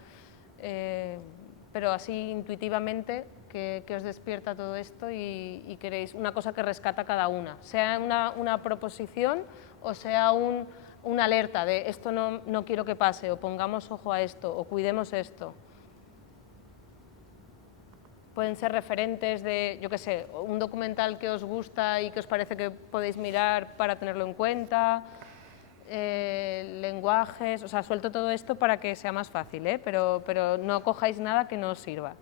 pero así intuitivamente, que os despierta todo esto y queréis una cosa que rescata cada una, sea una proposición o sea una alerta de esto no quiero que pase, o pongamos ojo a esto, o cuidemos esto. Pueden ser referentes de, yo qué sé, un documental que os gusta y que os parece que podéis mirar para tenerlo en cuenta, lenguajes, o sea, suelto todo esto para que sea más fácil, pero no cojáis nada que no os sirva.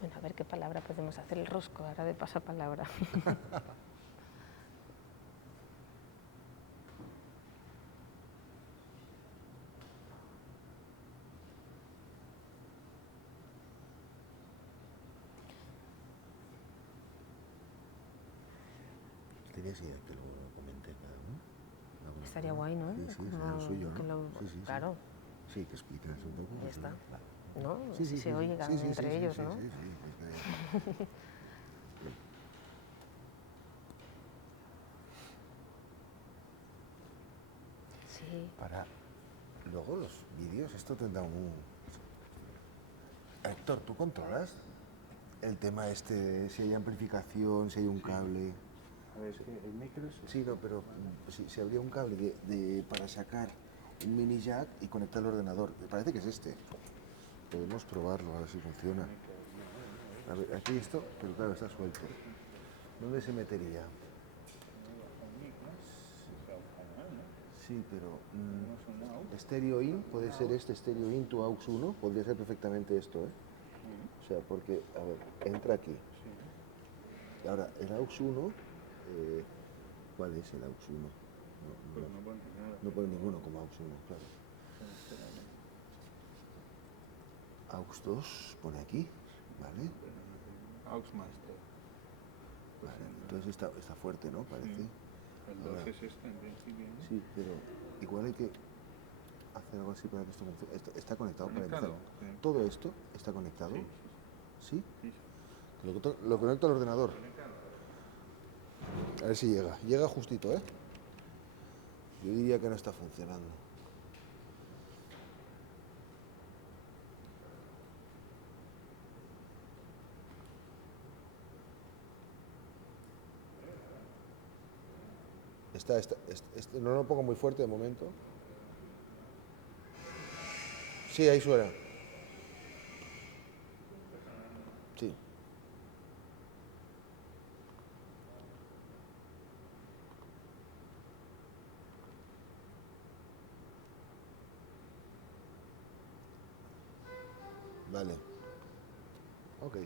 Bueno, a ver qué palabra podemos hacer el rosco ahora de pasapalabra. Estaría así que lo comente cada uno. Estaría guay, ¿no? Sí, sería lo suyo, ¿no? Sí. Claro. Sí, que explicas un poco. Ya está. Vale. ¿No? Si se oigan entre ellos, ¿no? Sí. Para luego los vídeos, esto tendrá un... Héctor, ¿tú controlas el tema este, si hay amplificación, si hay un cable? A ver, es que el micro es... Sí, no, pero si habría un cable para sacar un mini jack y conectar al ordenador. Me parece que es este. Podemos probarlo, a ver si funciona. A ver, aquí esto, pero claro, está suelto. ¿Dónde se metería? Sí, pero Stereo in, puede ser este Stereo in to aux 1, podría ser perfectamente esto, ¿eh? O sea, porque, a ver, entra aquí. Y ahora, el aux 1, ¿cuál es el aux 1? No pone ninguno como aux 1, claro. Aux 2 pone aquí, ¿vale? Aux Master. Vale, entonces está fuerte, ¿no? Parece. El 2 es este en principio, ¿no? Sí, pero igual hay que... hacer algo así para que esto funcione. ¿Está conectado para ¿Conectado? empezar? Sí. ¿Todo esto está conectado? Sí. ¿Sí? Sí. Lo conecto al ordenador. A ver si llega. Llega justito, ¿eh? Yo diría que no está funcionando. No lo pongo muy fuerte de momento. Sí, ahí suena. Sí. Vale. Ok.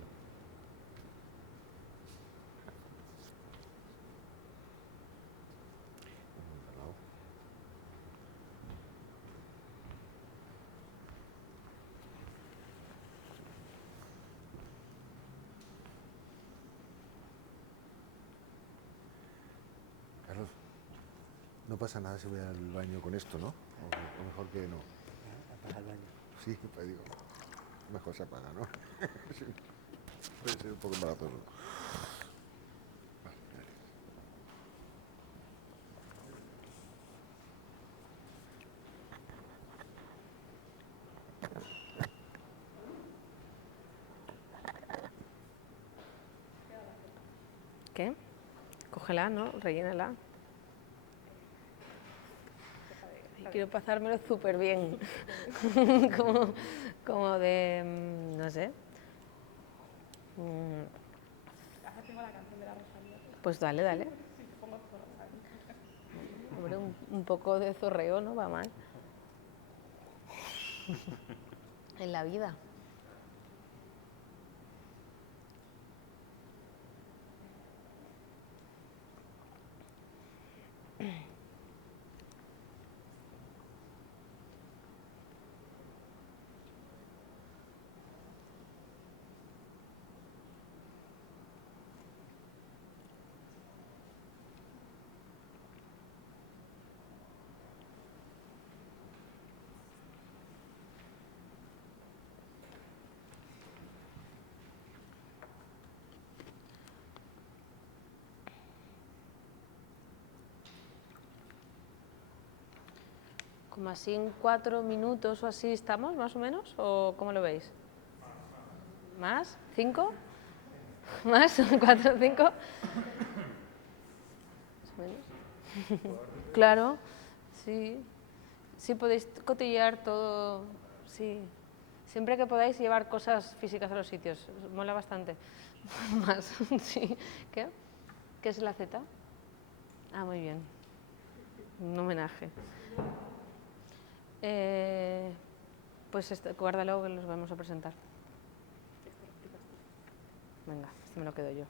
Carlos, no pasa nada si voy al baño con esto, ¿no? O mejor que no. Apaga el baño. Sí, pues digo, mejor se apaga, ¿no? Sí, puede ser un poco embarazoso. ¿Qué? Cógela, ¿no? Rellénala. Quiero pasármelo súper bien. como de, no sé. Ahora tengo la canción de la Rosalía. Pues dale, dale. Sí, te pongo todo, ¿sabes? Hombre, un poco de zorreo no va mal. En la vida. Como así en 4 minutos o así estamos, más o menos, ¿o cómo lo veis? ¿Más? ¿5? ¿Más? ¿4, 5? Más o menos. Claro, sí. Sí, podéis cotillear todo, sí. Siempre que podáis llevar cosas físicas a los sitios, mola bastante. Más, sí. ¿Qué? ¿Qué es la Z? Ah, muy bien. Un homenaje. Pues guárdalo que los vamos a presentar. Venga, este me lo quedo yo.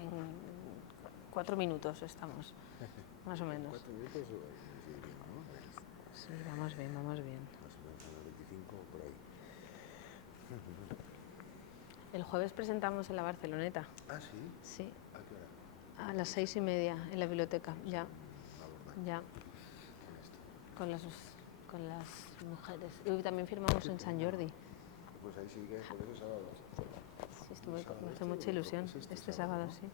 En 4 minutos estamos, más o menos. 4 minutos, sí, bien, ¿no? Sí, vamos bien, vamos bien. Más o menos a las 25 por ahí. El jueves presentamos en la Barceloneta. Ah, sí. Sí, ¿A qué hora? a las 6:30 en la biblioteca, ya, ya, con las mujeres. Y también firmamos en San Jordi. Pues ahí sí que, por eso sábado. Sí, me hace mucha ilusión. Este sábado, sí.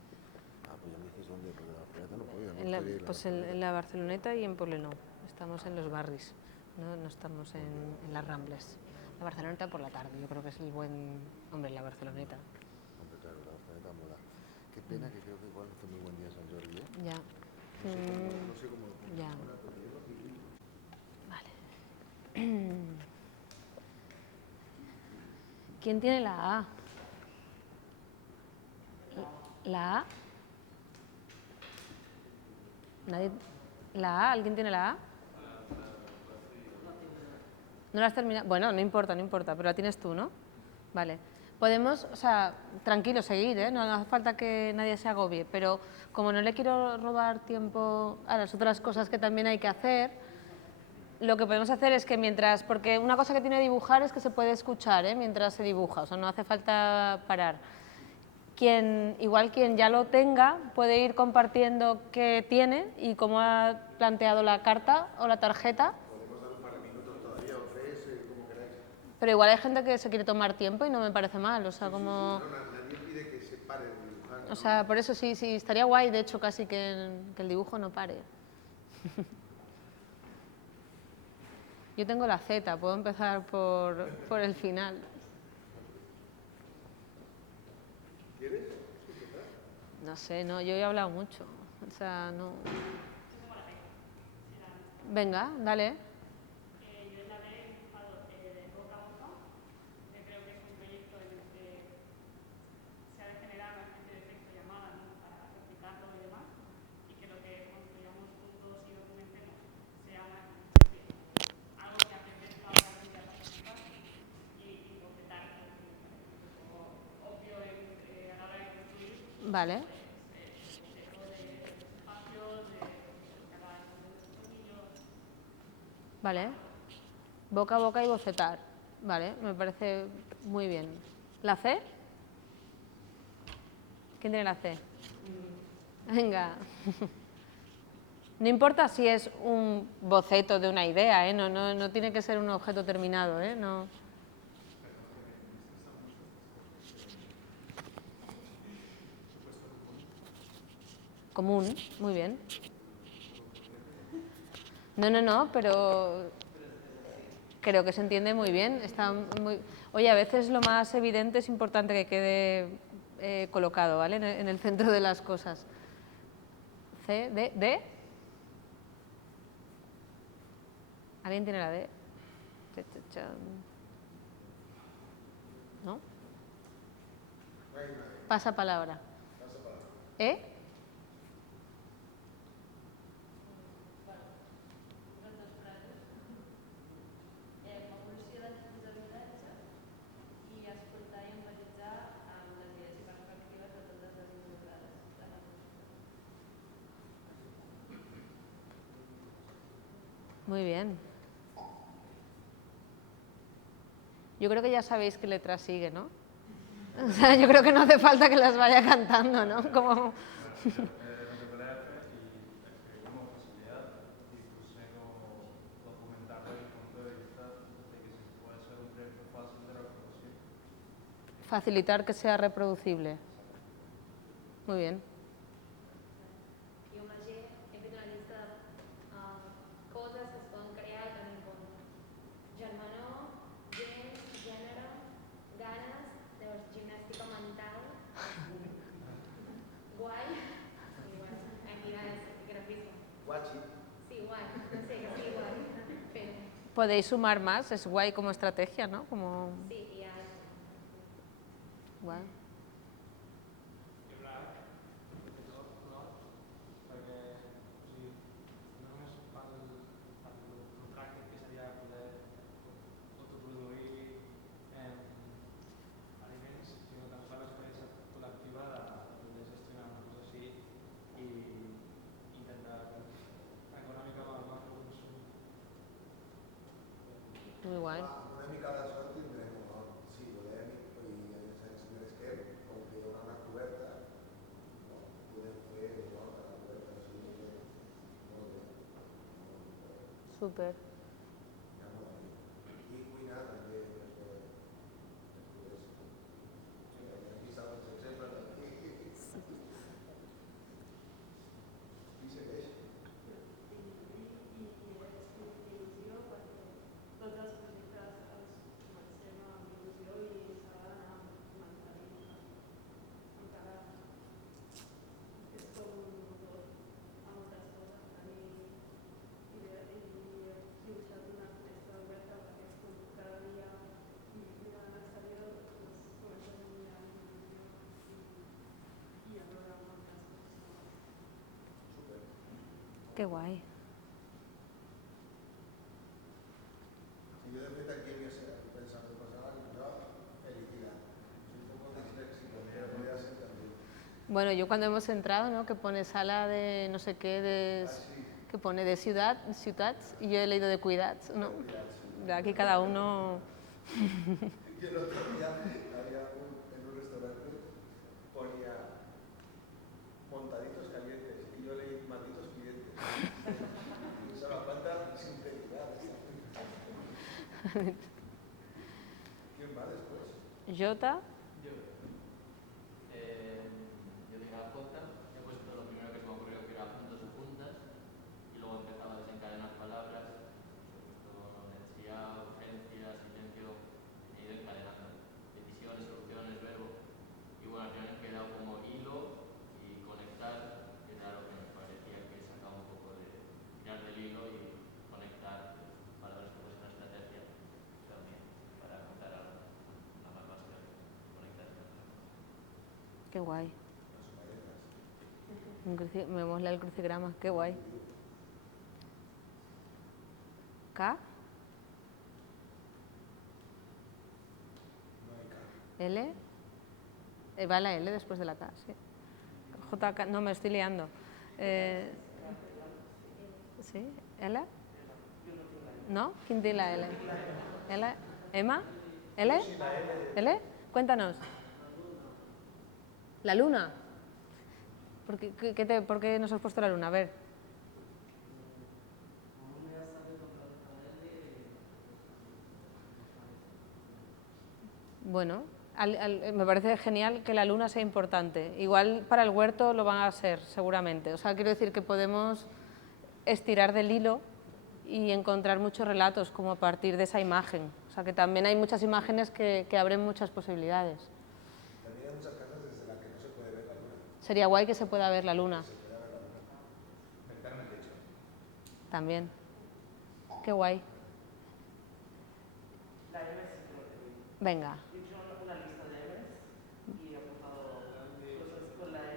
Ah, pues ya me dices dónde, porque la Barceloneta no podía. En la, pues en la Barceloneta y en Poblenou. Estamos en los barris, no estamos en las Rambles. La Barceloneta por la tarde, yo creo que es el buen... Hombre, la Barceloneta. Hombre, claro, la Barceloneta mola. Qué pena que creo que igual no hace muy buen día San Jordi, ¿eh? Ya. No sé cómo lo ponen Ya. ahora, pero yo lo que vi. Vale. ¿Quién tiene la A? ¿La A? ¿Nadie? ¿La A? ¿Alguien tiene la A? ¿No la has terminado? Bueno, no importa, pero la tienes tú, ¿no? Vale. Podemos, o sea, tranquilo, seguir, ¿eh? No hace falta que nadie se agobie, pero como no le quiero robar tiempo a las otras cosas que también hay que hacer, lo que podemos hacer es que mientras, porque una cosa que tiene dibujar es que se puede escuchar, ¿eh? Mientras se dibuja, o sea, no hace falta parar. Igual quien ya lo tenga puede ir compartiendo qué tiene y cómo ha planteado la carta o la tarjeta. Podemos dar un par de minutos todavía o 3, como queráis. Pero igual hay gente que se quiere tomar tiempo y no me parece mal, o sea, como... No, nadie pide que se pare de dibujar. O sea, por eso sí, estaría guay, de hecho, casi que el dibujo no pare. Yo tengo la Z, puedo empezar por el final. ¿Quieres? No sé, no, yo he hablado mucho, o sea, no... Venga, dale. Yo en la B he dibujado de boca a boca, que creo que es un proyecto en el que se ha de generar una especie de texto llamada, ¿no? Para explicarlo y demás, y que lo que construyamos juntos y documentemos sea una especie, algo que aprendes la otra gente a participar y completar, obvio a la hora de construir. Vale. Vale. Boca a boca y bocetar. Vale, me parece muy bien. ¿La C? ¿Quién tiene la C? Venga. No importa si es un boceto de una idea, ¿eh? No tiene que ser un objeto terminado, ¿eh? No. Común, muy bien. No, pero creo que se entiende muy bien. Está muy... Oye, a veces lo más evidente es importante que quede colocado, ¿vale? En el centro de las cosas. C, D. ¿Alguien tiene la D? ¿No? Pasa palabra. ¿E? Muy bien. Yo creo que ya sabéis qué letra sigue, ¿no? O sea, yo creo que no hace falta que las vaya cantando, ¿no? Como... Facilitar que sea reproducible. Muy bien. I amb la G hem fet una llista de coses que es poden crear i també com germanor, gent, gènere, ganes, llavors gimnàstica mental, guai, i bueno, aquí és grafisme. Guachi. Sí, guai, no sé, que sigui guai, però Podéis sumar más, es guay como estrategia, ¿no? Como... sí, i ja... Guay. Muy guay. Una mica de sort tindrem, no? Si volem, i sense més que, com que hi haurà una coberta, no? Podem fer no? La coberta així, molt bé. Súper. I cuinar també, perquè aquí estan els exemples d'aquí. I segueix. Tots els projectes els comencem amb il·lusió i s'ha d'anar mantenint encara és com tot a moltes coses tenir idees i Qué guay. Si yo de fet aquí havia estat pensant que passava però felicidad. Soy un poco disléxico, pero podría ser también. Bueno, yo cuando hemos entrado, ¿no? Que pone sala de no sé qué, que pone de ciudades, y yo he leído de cuidats, ¿no? De aquí cada uno... Y el otro día había en un restaurante ponía montaditos calientes y yo leí malditos clientes. Pensaba, cuánta sinceridad. ¿Quién va después? Jota. Yo dije a Jota, he puesto lo primero que se me ocurrió, que era juntos o juntas, y luego empezaba a desencadenar palabras, he puesto necesidad, urgencia, silencio, he ido encadenando decisiones, soluciones, verbo, y bueno, al final he quedado como hilo y conectar, que era lo que me parecía que sacaba un poco de tirar del hilo y conectar palabras que fuesen una estrategia también para contar algo, la más básica, conectar. Qué guay. Me mola el crucigrama, qué guay. K. L. Va la L después de la K, sí. JK, no, me estoy liando. ¿Sí? ¿L? ¿No? ¿Quién tiene la L? ¿L? ¿Emma? ¿L? ¿L? Cuéntanos. ¿La luna? ¿Por qué nos has puesto la luna? A ver. Bueno, me parece genial que la luna sea importante. Igual para el huerto lo van a ser, seguramente. O sea, quiero decir que podemos estirar del hilo y encontrar muchos relatos como a partir de esa imagen. O sea, que también hay muchas imágenes que abren muchas posibilidades. También hay muchas casas desde las que no se puede ver la luna. Sería guay que se pueda ver la luna. Ventana en el techo. También. Qué guay. La M sí que lo tengo. Venga. He hecho una lista de M's y he apuntado cosas con la M.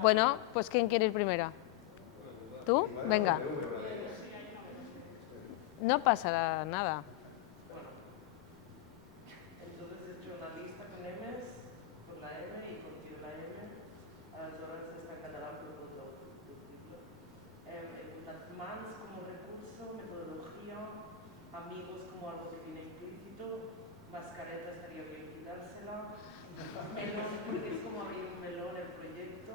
Bueno, pues ¿quién quiere ir primero? ¿Tú? Venga. No pasará nada. Bueno, entonces he hecho una lista con M's, con la M y contigo la M. Aleshores està en català però tot doble. He apuntat mans como recurso, metodología, amigos como algo que viene implícito, mascareta estaría bien quitársela, melón porque es como abrir un melón el proyecto,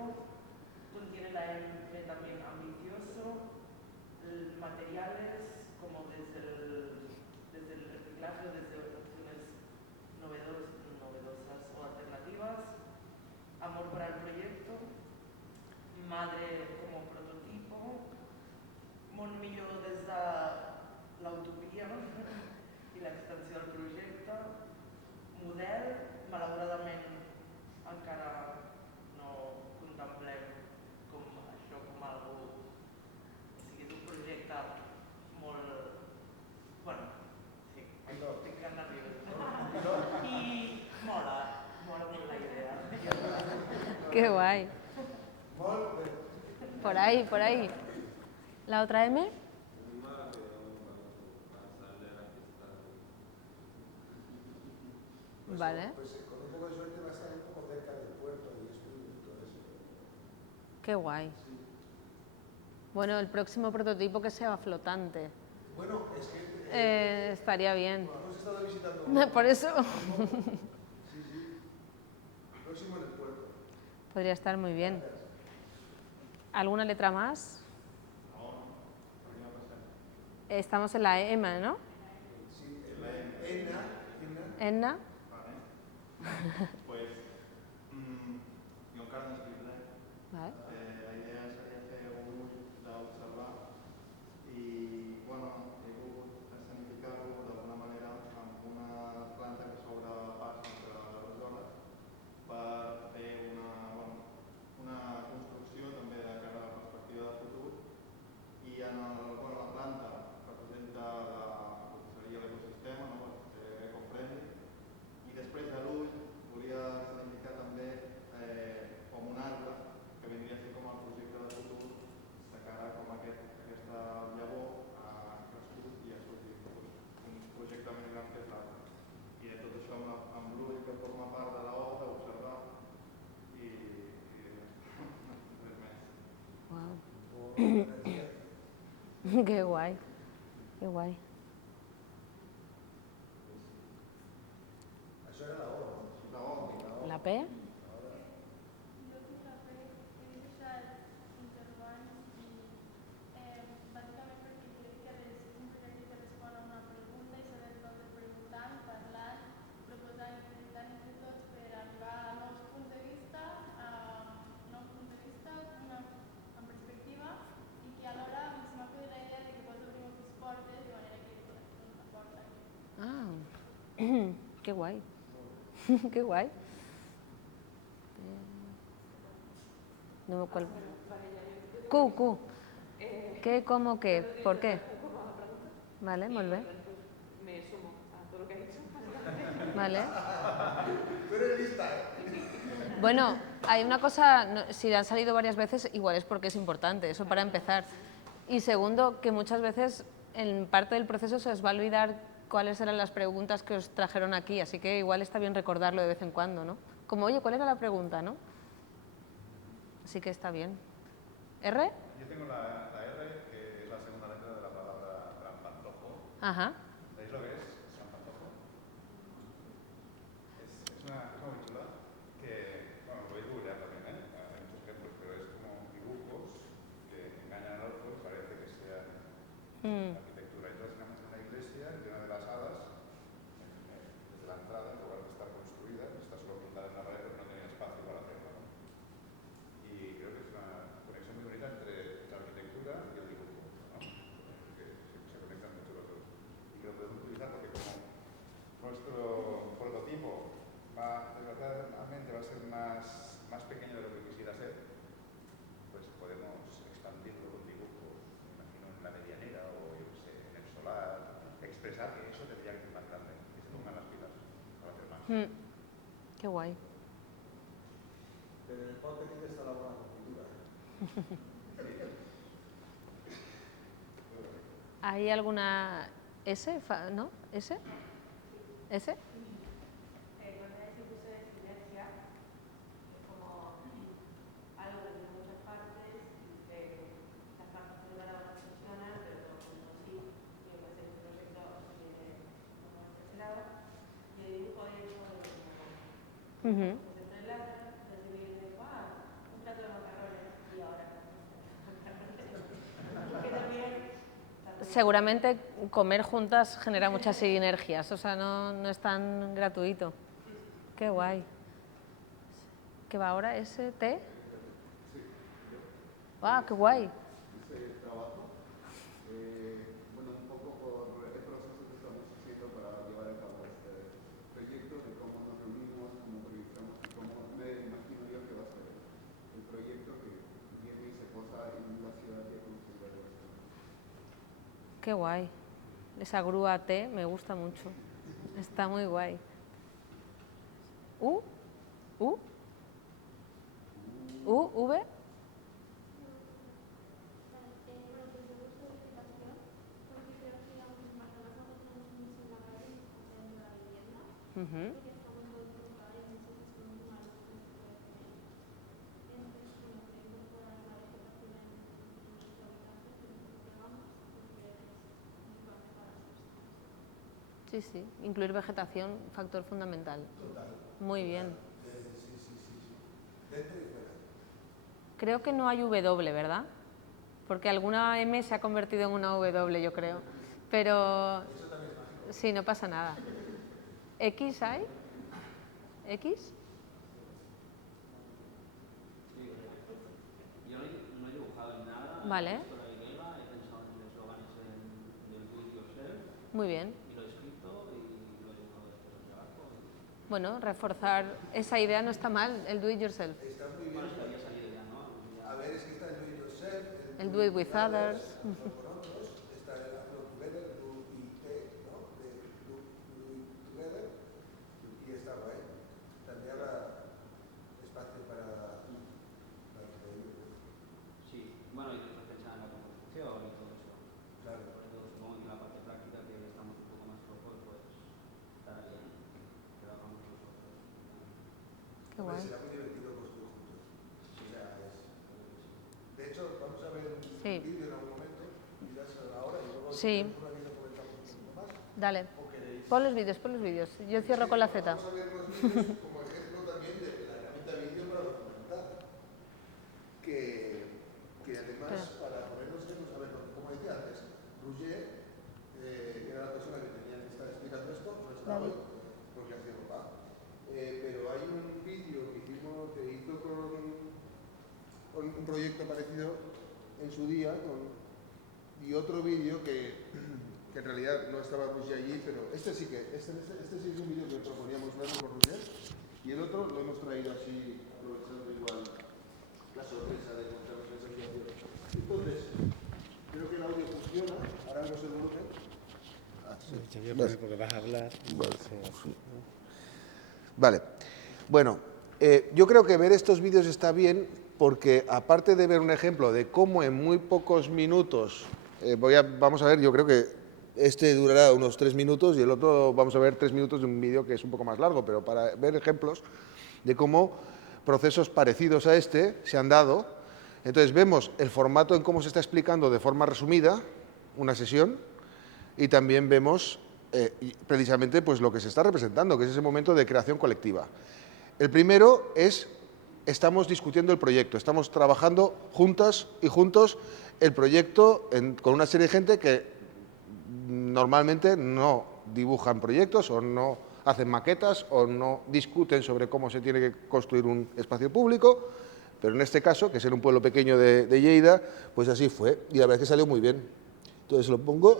contiene la M también ambicioso, materiales como desde el reciclaje, desde opciones novedosas o alternativas, amor para el proyecto, madre como prototipo, món millor des de l'utopia i l'extensió del projecte, model, malauradament encara no contemplem com això com algo, o sigui, és un projecte molt, bueno, sí, estic nerviosa. I mola molt la idea. Qué guay. Por ahí. ¿La otra M? Vale. Pues con un poco de suerte va a estar un poco cerca del puerto y todo eso. Qué guay. Bueno, el próximo prototipo que sea flotante. Bueno, es que estaría bien. hemos estado visitando. Por eso. Sí. Próximo en el puerto. Podría estar muy bien. ¿Alguna letra más? Estamos en la EMA, ¿no? Sí, en la ENA. Enna. Pues jo encara no he escrit res. Vale. La idea seria fer un ull d'observar i bueno, he volgut escenificar-ho d'alguna manera amb una planta que s'obre pas entre les zones per fer una construcció també de cara a la perspectiva de futur i en la planta representa el que seria l'ecosistema, no? Eco-friendly, i després de l'ull volia significar també Qué guay, qué guay. Això era la O. La P. Jo tinc la P, he deixat intervals i bàsicament perquè crec que és un projecte que respon a una pregunta i s'ha de tot preguntant, parlant, proposant i presentant entre tots per arribar a nous punts de vista, amb perspectiva i que alhora se m'ha fet la idea de que pot obrir moltes portes de manera que podem fer una porta. Ah, qué guay. Qué guay. No me acuerdo. Q. ¿Qué, cómo, qué? ¿Por qué? Vale, molt bé. Me sumo a todo lo que ha dicho. Vale. Tú eres lista, ¿eh? Bueno, hay una cosa, si han salido varias veces, igual es porque es importante, eso para empezar. Y segundo, que muchas veces en parte del proceso se os va a olvidar cuáles eran las preguntas que os trajeron aquí, así que igual está bien recordarlo de vez en cuando, ¿no? Como, oye, ¿cuál era la pregunta, no? Así que está bien. ¿R? Yo tengo la R, que es la segunda letra de la palabra trampantojo. Ajá. ¿Sabéis lo que es trampantojo? Es una cosa muy chula que, bueno, lo podéis googlear también, ¿eh? Hay muchos ejemplos, pero es como dibujos que engañan al ojo y parece que sean arquitectura. Entonces, en una iglesia, de una de las hadas, desde la entrada, en lugar de estar construida, está solo pintada en la pared, pero no tenía espacio para hacerla, ¿no? Y creo que es una conexión muy bonita entre la arquitectura y el dibujo, ¿no? Que se conectan mucho los dos. Y que lo podemos utilizar porque como nuestro prototipo desgraciadamente va a ser más pequeño de lo que quisiera ser, pues podemos expandirlo con dibujos, me imagino en la medianera o yo qué sé, en el solar, expresar que eso tendría que ser más grande, que se pongan las pilas para hacer más. Qué guay. Pero en el pote tiene que estar la buena cultura. ¿Hay alguna S, no? ¿S? ¿S? Cuando hay ese uso de sinergia, es como algo que tiene muchas partes y que las partes de una funcionan, pero todo el mundo sí, y que hacer un proyecto como este lado, y el dibujo de hecho de como se entrelaza, recibir de un plato de macarrones y ahora que también Seguramente comer juntas genera muchas sinergias, o sea, no es tan gratuito. Qué guay. ¿Qué va ahora? ¿S-T? ¡Ah, qué guay! Ese trabajo, bueno, un poco por el proceso que estamos haciendo para llevar a cabo este proyecto, de cómo nos reunimos, cómo proyectamos y cómo me imagino yo que va a ser el proyecto que viene y se posa en la ciudad de construir esto. Qué guay. Esa grúa T me gusta mucho. Está muy guay. ¿U? ¿U? ¿U? ¿V? Sí, sí. Incluir vegetación, factor fundamental. Total. Muy bien. Sí. Dentro y fuera. Creo que no hay W, ¿verdad? Porque alguna M se ha convertido en una W, yo creo. Pero Eso también es mágico. sí, no pasa nada. ¿X hay? ¿X? Yo no he dibujado en nada. Vale. He visto la Y, he pensado en el eslogan del do it yourself Muy bien. y lo he escrito y lo he dibujado después del trabajo. Bueno, reforzar esa idea no está mal, el do it yourself. Está muy bien. Bueno, esto había salido ya, ¿no? A ver, es que está el do it yourself, El do it with others. con otros, está el Upload Together, do IT, ¿no? De do it together, y está guay. También habrá espacio para proyectos. Sí, bueno, y después pensar en la composición y todo eso. Claro. Sobre todo supongo que en la parte práctica que estamos un poco más flojos, pues estará bien que lo hagamos nosotros. Qué guay. Será muy divertido construir juntos. O sea, de hecho, vamos a ver Sí. vídeo en algún momento, dirás ahora y luego Sí. una vida comentamos un poquito más. Dale. Pon los vídeos. Yo cierro con la Z. Vamos a ver los vídeos como ejemplo también de la herramienta vídeo para documentar. Que además, para ponernos ejemplos, a ver, como decía antes, Roger, que era la persona que tenía que estar explicando esto, no está hoy, porque hacía papá. Pero hay un vídeo que hizo con un proyecto parecido en su día, y otro vídeo que en realidad no estaba Roger allí, pero este sí es un vídeo que proponíamos verlo con Roger, y el otro lo hemos traído así, aprovechando igual la sorpresa de contarnos esa situación. Entonces, creo que el audio funciona, ahora no sé el volumen. Porque vas a hablar. Vale. Bueno, yo creo que ver estos vídeos está bien porque aparte de ver un ejemplo de cómo en muy pocos minutos, vamos a ver, yo creo que este durará unos 3 minutos y el otro vamos a ver 3 minutos de un vídeo que es un poco más largo, pero para ver ejemplos de cómo procesos parecidos a este se han dado. Entonces vemos el formato en cómo se está explicando de forma resumida una sesión y también vemos precisamente pues, lo que se está representando, que es ese momento de creación colectiva. El primero es, estamos discutiendo el proyecto, estamos trabajando juntas y juntos el proyecto con una serie de gente que normalmente no dibujan proyectos o no hacen maquetas o no discuten sobre cómo se tiene que construir un espacio público, pero en este caso, que es en un pueblo pequeño de Lleida, pues así fue y la verdad es que salió muy bien. Entonces lo pongo...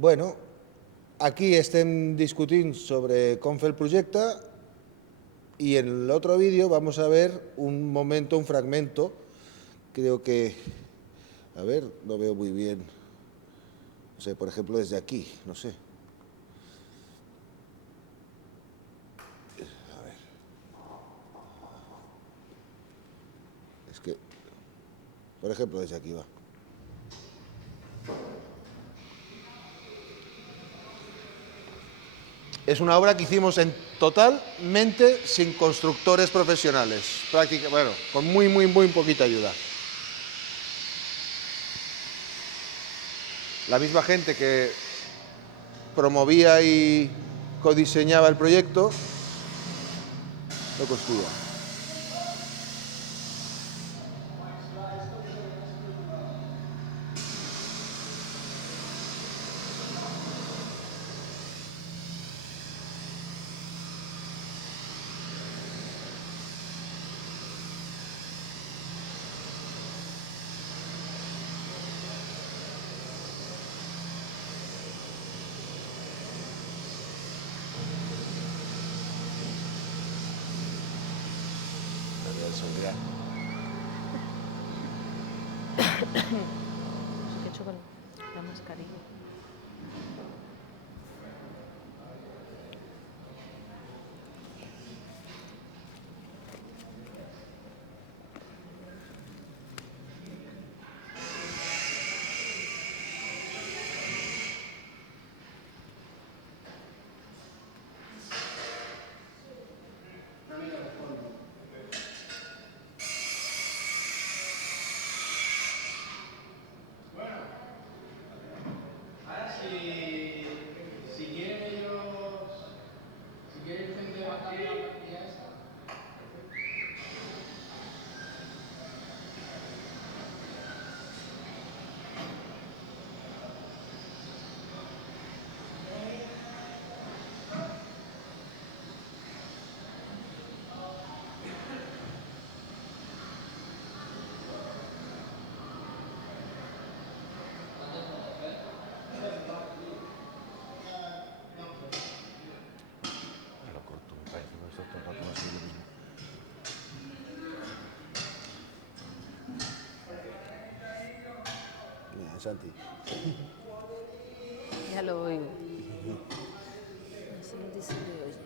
Bueno, aquí estem discutint sobre com fer el projecte y en el otro vídeo vamos a ver un momento, un fragmento, creo que, a ver, no veo muy bien, no sé, por ejemplo desde aquí, no sé. A ver. Es que, por ejemplo desde aquí va. Es una obra que hicimos totalmente sin constructores profesionales, bueno, con muy poquita ayuda. La misma gente que promovía y codiseñaba el proyecto, lo construía. Es que he hecho con la mascarilla. Lo corto, me parece, no esto todo el rato va a ser lo mismo. Mira, Santi. Ya lo oigo. Santi se le oye.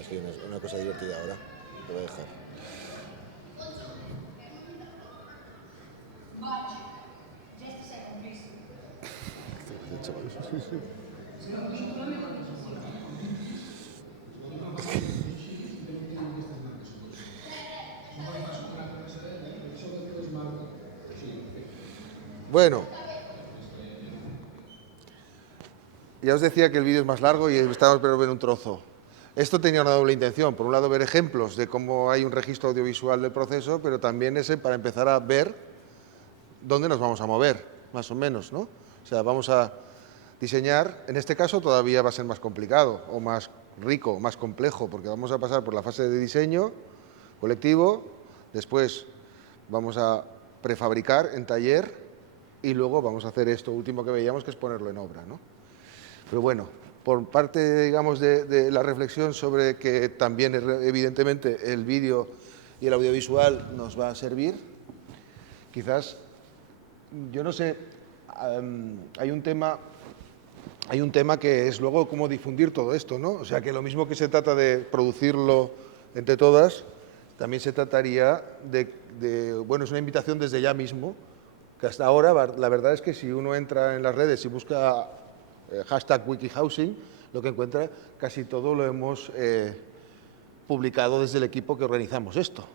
Es que hay una cosa divertida ahora, te voy a dejar. Bueno, ya os decía que el vídeo es más largo y estamos pero ver un trozo. Esto tenía una doble intención. Por un lado, ver ejemplos de cómo hay un registro audiovisual del proceso, pero también ese para empezar a ver dónde nos vamos a mover, más o menos, ¿no? O sea, vamos a diseñar, en este caso todavía va a ser más complicado, o más rico, más complejo, porque vamos a pasar por la fase de diseño colectivo, después vamos a prefabricar en taller y luego vamos a hacer esto último que veíamos, que es ponerlo en obra, ¿no? Pero bueno, por parte, digamos, de la reflexión sobre que también, evidentemente, el vídeo y el audiovisual nos va a servir, quizás, yo no sé, hay un tema que es luego cómo difundir todo esto, ¿no? O sea, que lo mismo que se trata de producirlo entre todas, también se trataría bueno, es una invitación desde ya mismo, que hasta ahora, la verdad es que si uno entra en las redes y busca hashtag WikiHousing, lo que encuentra, casi todo lo hemos publicado desde el equipo que organizamos esto.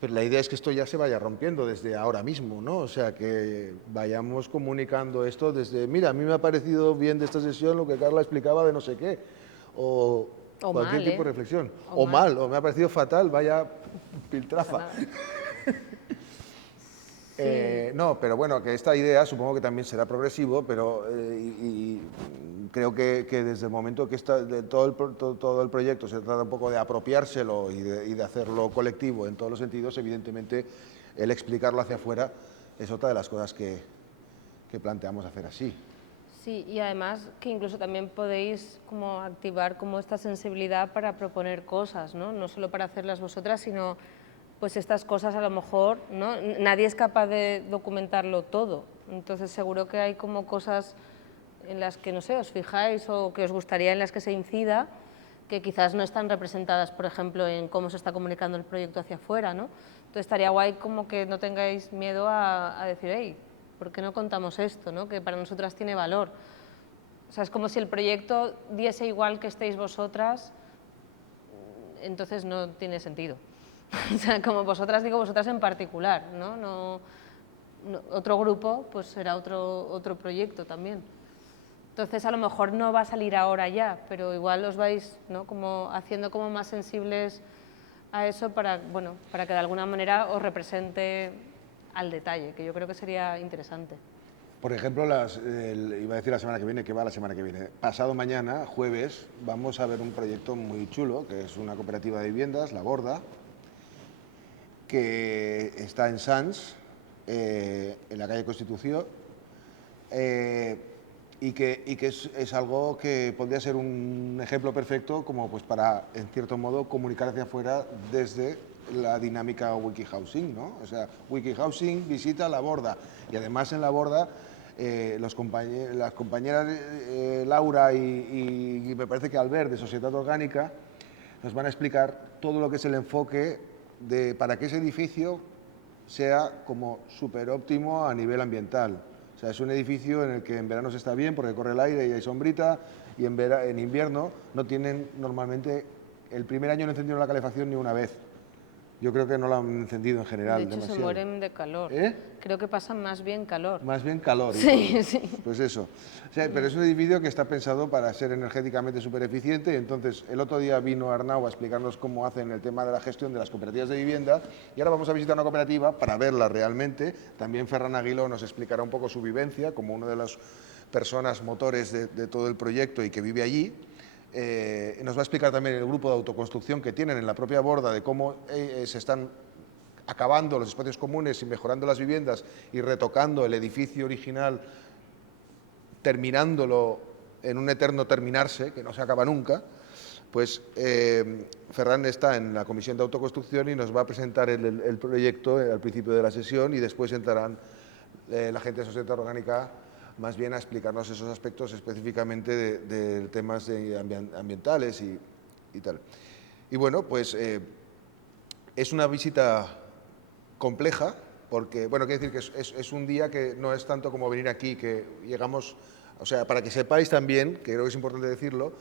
Pero la idea es que esto ya se vaya rompiendo desde ahora mismo, ¿no? O sea, que vayamos comunicando esto desde, mira, a mí me ha parecido bien de esta sesión lo que Carla explicaba de no sé qué, o cualquier mal, tipo de reflexión. O mal, o me ha parecido fatal, vaya piltrafa. No, pero bueno, que esta idea supongo que también será progresivo, pero y creo que desde el momento que todo el proyecto se trata un poco de apropiárselo y de hacerlo colectivo en todos los sentidos, evidentemente el explicarlo hacia afuera es otra de las cosas que planteamos hacer así. Sí, y además que incluso también podéis como activar como esta sensibilidad para proponer cosas, ¿no? No solo para hacerlas vosotras, sino pues estas cosas a lo mejor, ¿no? Nadie es capaz de documentarlo todo, entonces seguro que hay como cosas en las que, no sé, os fijáis o que os gustaría en las que se incida, que quizás no están representadas, por ejemplo, en cómo se está comunicando el proyecto hacia afuera, ¿no? Entonces estaría guay como que no tengáis miedo a decir, hey, ¿por qué no contamos esto, ¿no? Que para nosotras tiene valor. O sea, es como si el proyecto diese igual que estéis vosotras, entonces no tiene sentido. O sea, como vosotras, digo vosotras en particular, ¿no? Otro grupo, pues será otro proyecto también. Entonces, a lo mejor no va a salir ahora ya, pero igual os vais, ¿no?, como haciendo como más sensibles a eso para, bueno, para que de alguna manera os represente al detalle, que yo creo que sería interesante. Por ejemplo, iba a decir la semana que viene, que va la semana que viene. Pasado mañana, jueves, vamos a ver un proyecto muy chulo, que es una cooperativa de viviendas, La Borda, que está en Sants, en la calle Constitución, y que es algo que podría ser un ejemplo perfecto como pues para, en cierto modo, comunicar hacia afuera desde la dinámica WikiHousing, ¿no? O sea, WikiHousing visita La Borda, y además en La Borda las compañeras Laura y me parece que Albert de Sociedad Orgánica nos van a explicar todo lo que es el enfoque para que ese edificio sea como súper óptimo a nivel ambiental. O sea, es un edificio en el que en verano se está bien porque corre el aire y hay sombrita, y en invierno no tienen normalmente, el primer año no encendieron la calefacción ni una vez. Yo creo que no la han encendido en general. De hecho, demasiado. se mueren de calor. Creo que pasan más bien calor. Más bien calor. Sí, sí. Pues eso. O sea, pero es un edificio que está pensado para ser energéticamente súper eficiente. Entonces, el otro día vino Arnau a explicarnos cómo hacen el tema de la gestión de las cooperativas de vivienda, y ahora vamos a visitar una cooperativa para verla realmente. También Ferran Aguiló nos explicará un poco su vivencia como una de las personas motores de todo el proyecto y que vive allí. Nos va a explicar también el grupo de autoconstrucción que tienen en la propia Borda, de cómo se están acabando los espacios comunes y mejorando las viviendas y retocando el edificio original, terminándolo en un eterno terminarse, que no se acaba nunca. Pues Ferran está en la comisión de autoconstrucción y nos va a presentar el proyecto al principio de la sesión, y después entrarán la gente de Sociedad Orgánica más bien a explicarnos esos aspectos específicamente de temas ambientales y tal. Y bueno, pues es una visita compleja, porque, bueno, quiero decir que es un día que no es tanto como venir aquí, que llegamos, o sea, para que sepáis también, que creo que es importante decirlo,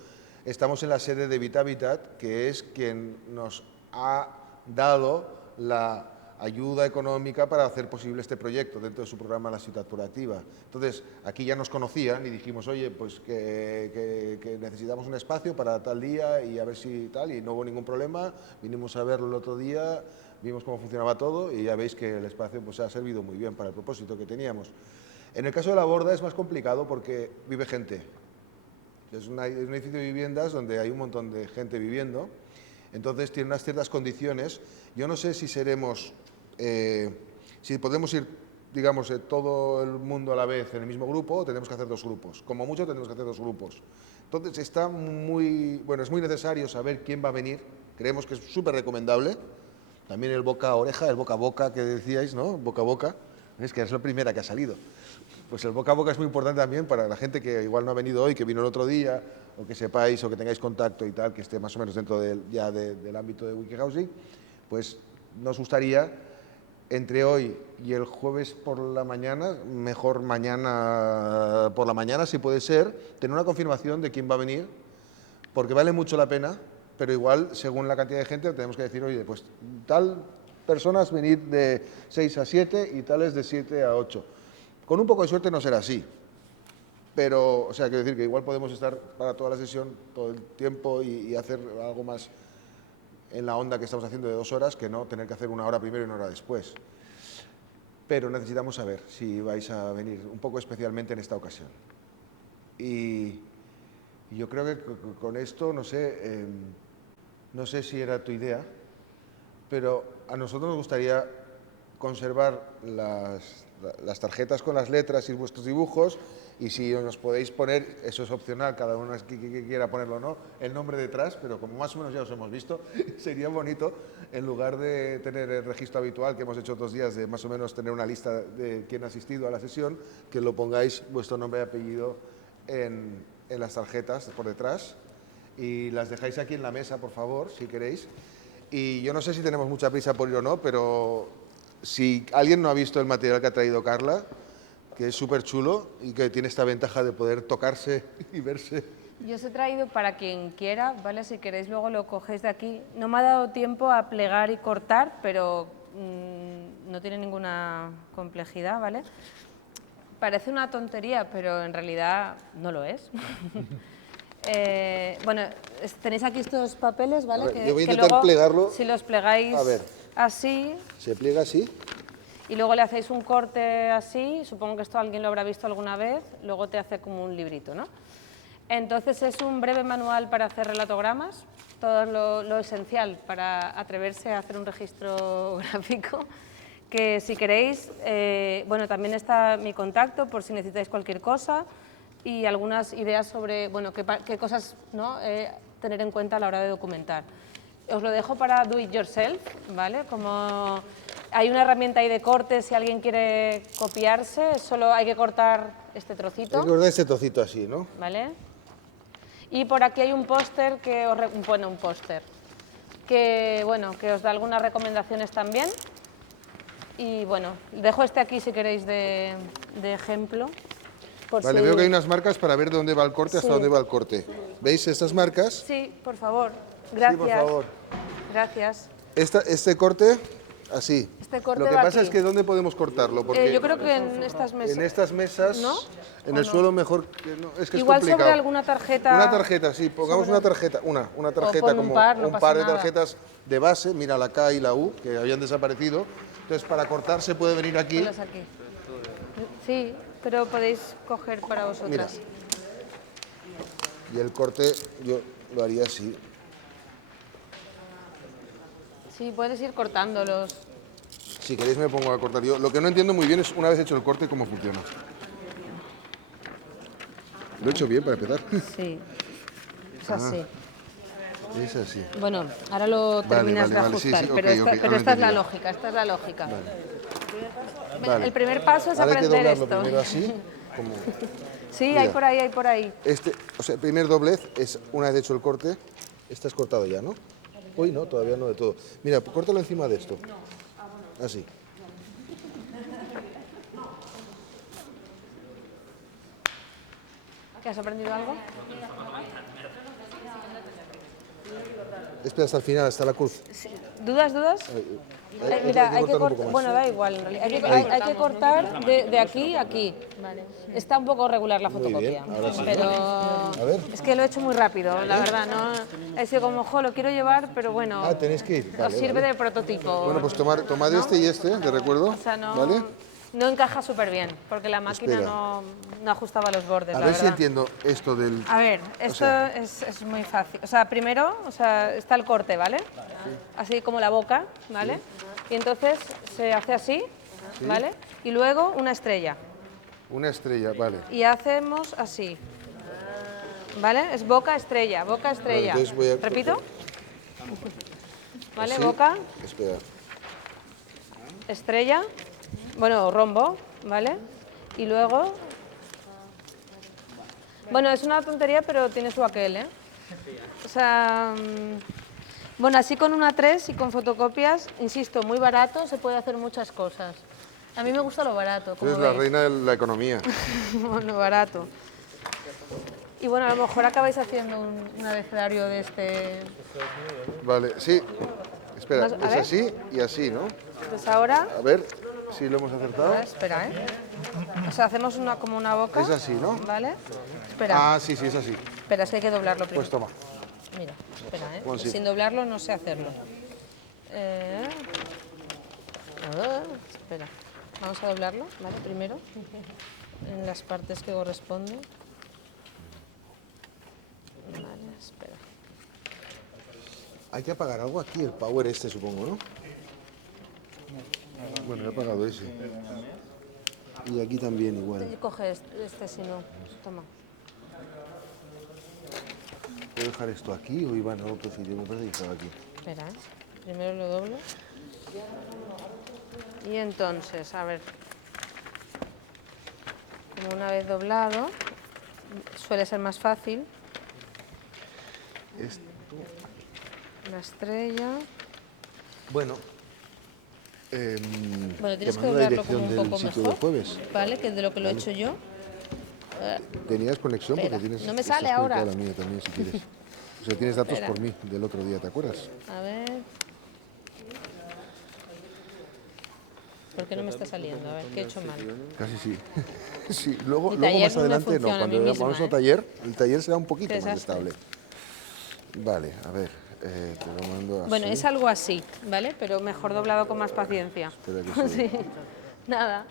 estamos en la sede de VitaVitat, que es quien nos ha dado la ayuda económica para hacer posible este proyecto dentro de su programa La Ciutat Proactiva. Entonces, aquí ya nos conocían y dijimos, oye, pues que necesitamos un espacio para tal día y a ver si tal, y no hubo ningún problema. Vinimos a verlo el otro día, vimos cómo funcionaba todo y ya veis que el espacio pues ha servido muy bien para el propósito que teníamos. En el caso de La Borda es más complicado porque vive gente. Es un edificio de viviendas donde hay un montón de gente viviendo, entonces tiene unas ciertas condiciones. Yo no sé si seremos, si podemos ir, digamos, todo el mundo a la vez en el mismo grupo, o tenemos que hacer dos grupos. Como mucho tendremos que hacer dos grupos. Entonces está muy, bueno, es muy necesario saber quién va a venir. Creemos que es súper recomendable. También el boca a oreja, el boca a boca que decíais, ¿no? Boca a boca, es que es la primera que ha salido. Pues el boca a boca es muy importante también para la gente que igual no ha venido hoy, que vino el otro día, o que sepáis o que tengáis contacto y tal, que esté más o menos dentro ya del ámbito de WikiHousing. Pues nos gustaría, entre hoy y el jueves por la mañana, mejor mañana por la mañana si puede ser, tener una confirmación de quién va a venir, porque vale mucho la pena, pero igual según la cantidad de gente tenemos que decir, oye, pues tal personas venir de 6 a 7 y tales de 7 a 8. Con un poco de suerte no será así, pero, o sea, quiero decir que igual podemos estar para toda la sesión, todo el tiempo y hacer algo más en la onda que estamos haciendo de 2 horas, que no tener que hacer 1 hora primero y 1 hora después. Pero necesitamos saber si vais a venir, un poco especialmente en esta ocasión. Y yo creo que con esto, no sé si era tu idea, pero a nosotros nos gustaría conservar las tarjetas con las letras y vuestros dibujos, y si nos podéis poner, eso es opcional, cada uno que quiera ponerlo o no, el nombre detrás, pero como más o menos ya os hemos visto, sería bonito, en lugar de tener el registro habitual que hemos hecho 2 días, de más o menos tener una lista de quién ha asistido a la sesión, que lo pongáis vuestro nombre y apellido en las tarjetas por detrás, y las dejáis aquí en la mesa, por favor, si queréis. Y yo no sé si tenemos mucha prisa por ir o no, pero si alguien no ha visto el material que ha traído Carla, que es súper chulo y que tiene esta ventaja de poder tocarse y verse. Yo os he traído para quien quiera, ¿vale? Si queréis luego lo cogéis de aquí. No me ha dado tiempo a plegar y cortar, pero no tiene ninguna complejidad, ¿vale? Parece una tontería, pero en realidad no lo es. Bueno, tenéis aquí estos papeles, ¿vale? A ver, yo voy a intentar luego, plegarlo. si los plegáis A ver. así Se pliega así. y luego le hacéis un corte así, supongo que esto alguien lo habrá visto alguna vez, luego te hace como un librito, ¿no? Entonces es un breve manual para hacer relatogramas, todo lo esencial para atreverse a hacer un registro gráfico, que si queréis, bueno, también está mi contacto por si necesitáis cualquier cosa y algunas ideas sobre, bueno, qué cosas, ¿no?, tener en cuenta a la hora de documentar. Os lo dejo para do it yourself, ¿vale? Como hay una herramienta ahí de corte, si alguien quiere copiarse, solo hay que cortar este trocito. Hay que cortar este trocito así, ¿no? ¿Vale? Y por aquí hay un póster que os un póster que, bueno, que os da algunas recomendaciones también. Y bueno, dejo este aquí si queréis de ejemplo. Vale, veo que hay unas marcas para ver dónde va el corte, hasta dónde va el corte. ¿Veis estas marcas? Sí, por favor. Gracias. Sí, por favor. Gracias. Este corte, así. Este corte Lo que va pasa aquí. es que ¿dónde podemos cortarlo? Porque Yo creo que en estas mesas. en estas mesas, ¿No? en ¿O el no? suelo mejor que no. Es que Igual es complicado. sobre alguna tarjeta. Una tarjeta, sí, pongamos una tarjeta, una tarjeta pon un como par, no un pasa par de nada. tarjetas de base, mira la K y la U, que habían desaparecido. Entonces, para cortar se puede venir aquí. Ponlas aquí. Sí, pero podéis coger para vosotras. Mira. Y el corte yo lo haría así. Sí, puedes ir cortándolos. Si queréis me pongo a cortar yo. Lo que no entiendo muy bien es, una vez hecho el corte, cómo funciona. Lo he hecho bien para empezar. Sí. Es así. Es así. Bueno, ahora lo terminas de vale, sí, ajustar, sí, pero, ok, esta, ok, pero ahora esta es la entendido. lógica, esta es la lógica. Vale. El primer paso es Ahora hay que aprender doblarlo esto. primero así. Como... Sí, Mira. hay por ahí, hay por ahí. O sea, el primer doblez es una vez hecho el corte. Este es cortado ya, ¿no? Uy, no, todavía no de todo. Mira, córtalo encima de esto. Así. ¿Que has aprendido algo? Espera hasta el final, hasta la cruz. ¿Dudas? Mira, hay que cortar un poco cortar. más. Bueno, da igual, en realidad. Hay que cortar de aquí a aquí. Vale. Está un poco regular la Muy fotocopia. bien, ahora sí. Pero A ver. es que lo he hecho muy rápido, la verdad. No, he sido como, jo, lo quiero llevar, pero bueno. Ah, tenéis que ir. Os Vale, sirve vale. de prototipo. Bueno, pues tomad este y este, de recuerdo. O sea, no, ¿Vale? no encaja súper bien, porque la máquina Espera. no ajustaba los bordes, A la ver si verdad. entiendo esto del... A ver, esto sea- es muy fácil. O sea, primero está el corte, ¿vale? Así como la boca, ¿vale? Y entonces se hace así, ¿vale? Y luego una estrella. Una estrella, vale. Y hacemos así. ¿Vale? Es boca, estrella, boca, estrella. entonces voy a- ¿Repito? ¿Vale? Así. Boca, Espera. estrella, bueno, rombo, ¿vale? Y luego... Bueno, es una tontería, pero tiene su aquel, ¿eh? O sea... Bueno, así con una 3 y con fotocopias, insisto, muy barato, se puede hacer muchas cosas. A mí me gusta lo barato, Tú como eres la veis. reina de la economía. Bueno, barato. Y bueno, a lo mejor acabáis haciendo un abecedario de este... Vale, sí. Espera, Vas- a es ver. así y así, ¿no? Entonces ahora... A ver si lo hemos acertado. Espera, ¿eh? O sea, hacemos como una boca. Es así, ¿no? ¿Vale? Espera, Ah, sí, sí, es así. espera, es que hay que doblarlo primero. Pues toma. Mira, espera, ¿eh? Bueno, sí. Sin doblarlo no sé hacerlo. Espera, vamos a doblarlo, ¿vale? Primero, en las partes que corresponden. Vale, espera. Hay que apagar algo aquí, el power este, supongo, ¿no? Bueno, he apagado ese. Y aquí también igual. Coge este si no. Toma. ¿Puedo dejar esto aquí o iba a otro sitio? Me parece que estaba aquí. Espera, ¿eh? Primero lo doblo. Y entonces, a ver. Como una vez doblado, suele ser más fácil. Esto. La estrella. Bueno, Bueno, tienes te que mando la doblarlo como dirección un del poco sitio mejor, del jueves. ¿vale? Que es de lo que lo he hecho yo. Tenías conexión Espera, porque tienes. no me estás sale ahora. conectada a la mía también, si quieres. O sea, tienes datos Espera. por mí del otro día, ¿te acuerdas? A ver. ¿Por qué no me está saliendo? A ver, ¿qué he hecho mal? Casi sí. Sí, luego, Mi luego taller más no me adelante no. funciona a Cuando mí vamos misma, al taller, el taller será un poquito Qué más desastre. estable. Vale, a ver, te lo mando así. Bueno, es algo así, ¿vale? Pero mejor doblado con más paciencia. Espera que Sí. Nada.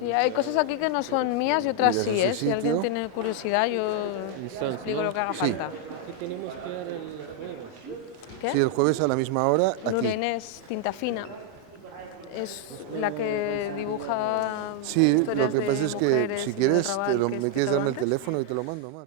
Sí, hay cosas aquí que no son mías y otras Miras sí, ese ¿eh? Si alguien sitio. tiene curiosidad, yo explico lo que haga Sí. falta. ¿Qué tenemos que dar el jueves? ¿Qué? Sí, el jueves a la misma hora Nuria aquí. Inés Tinta Fina es la que dibuja Sí, lo historias que pasa de es que mujeres si y de quieres, Raval, que he me quieres explicado darme el antes. teléfono y te lo mando, Mar.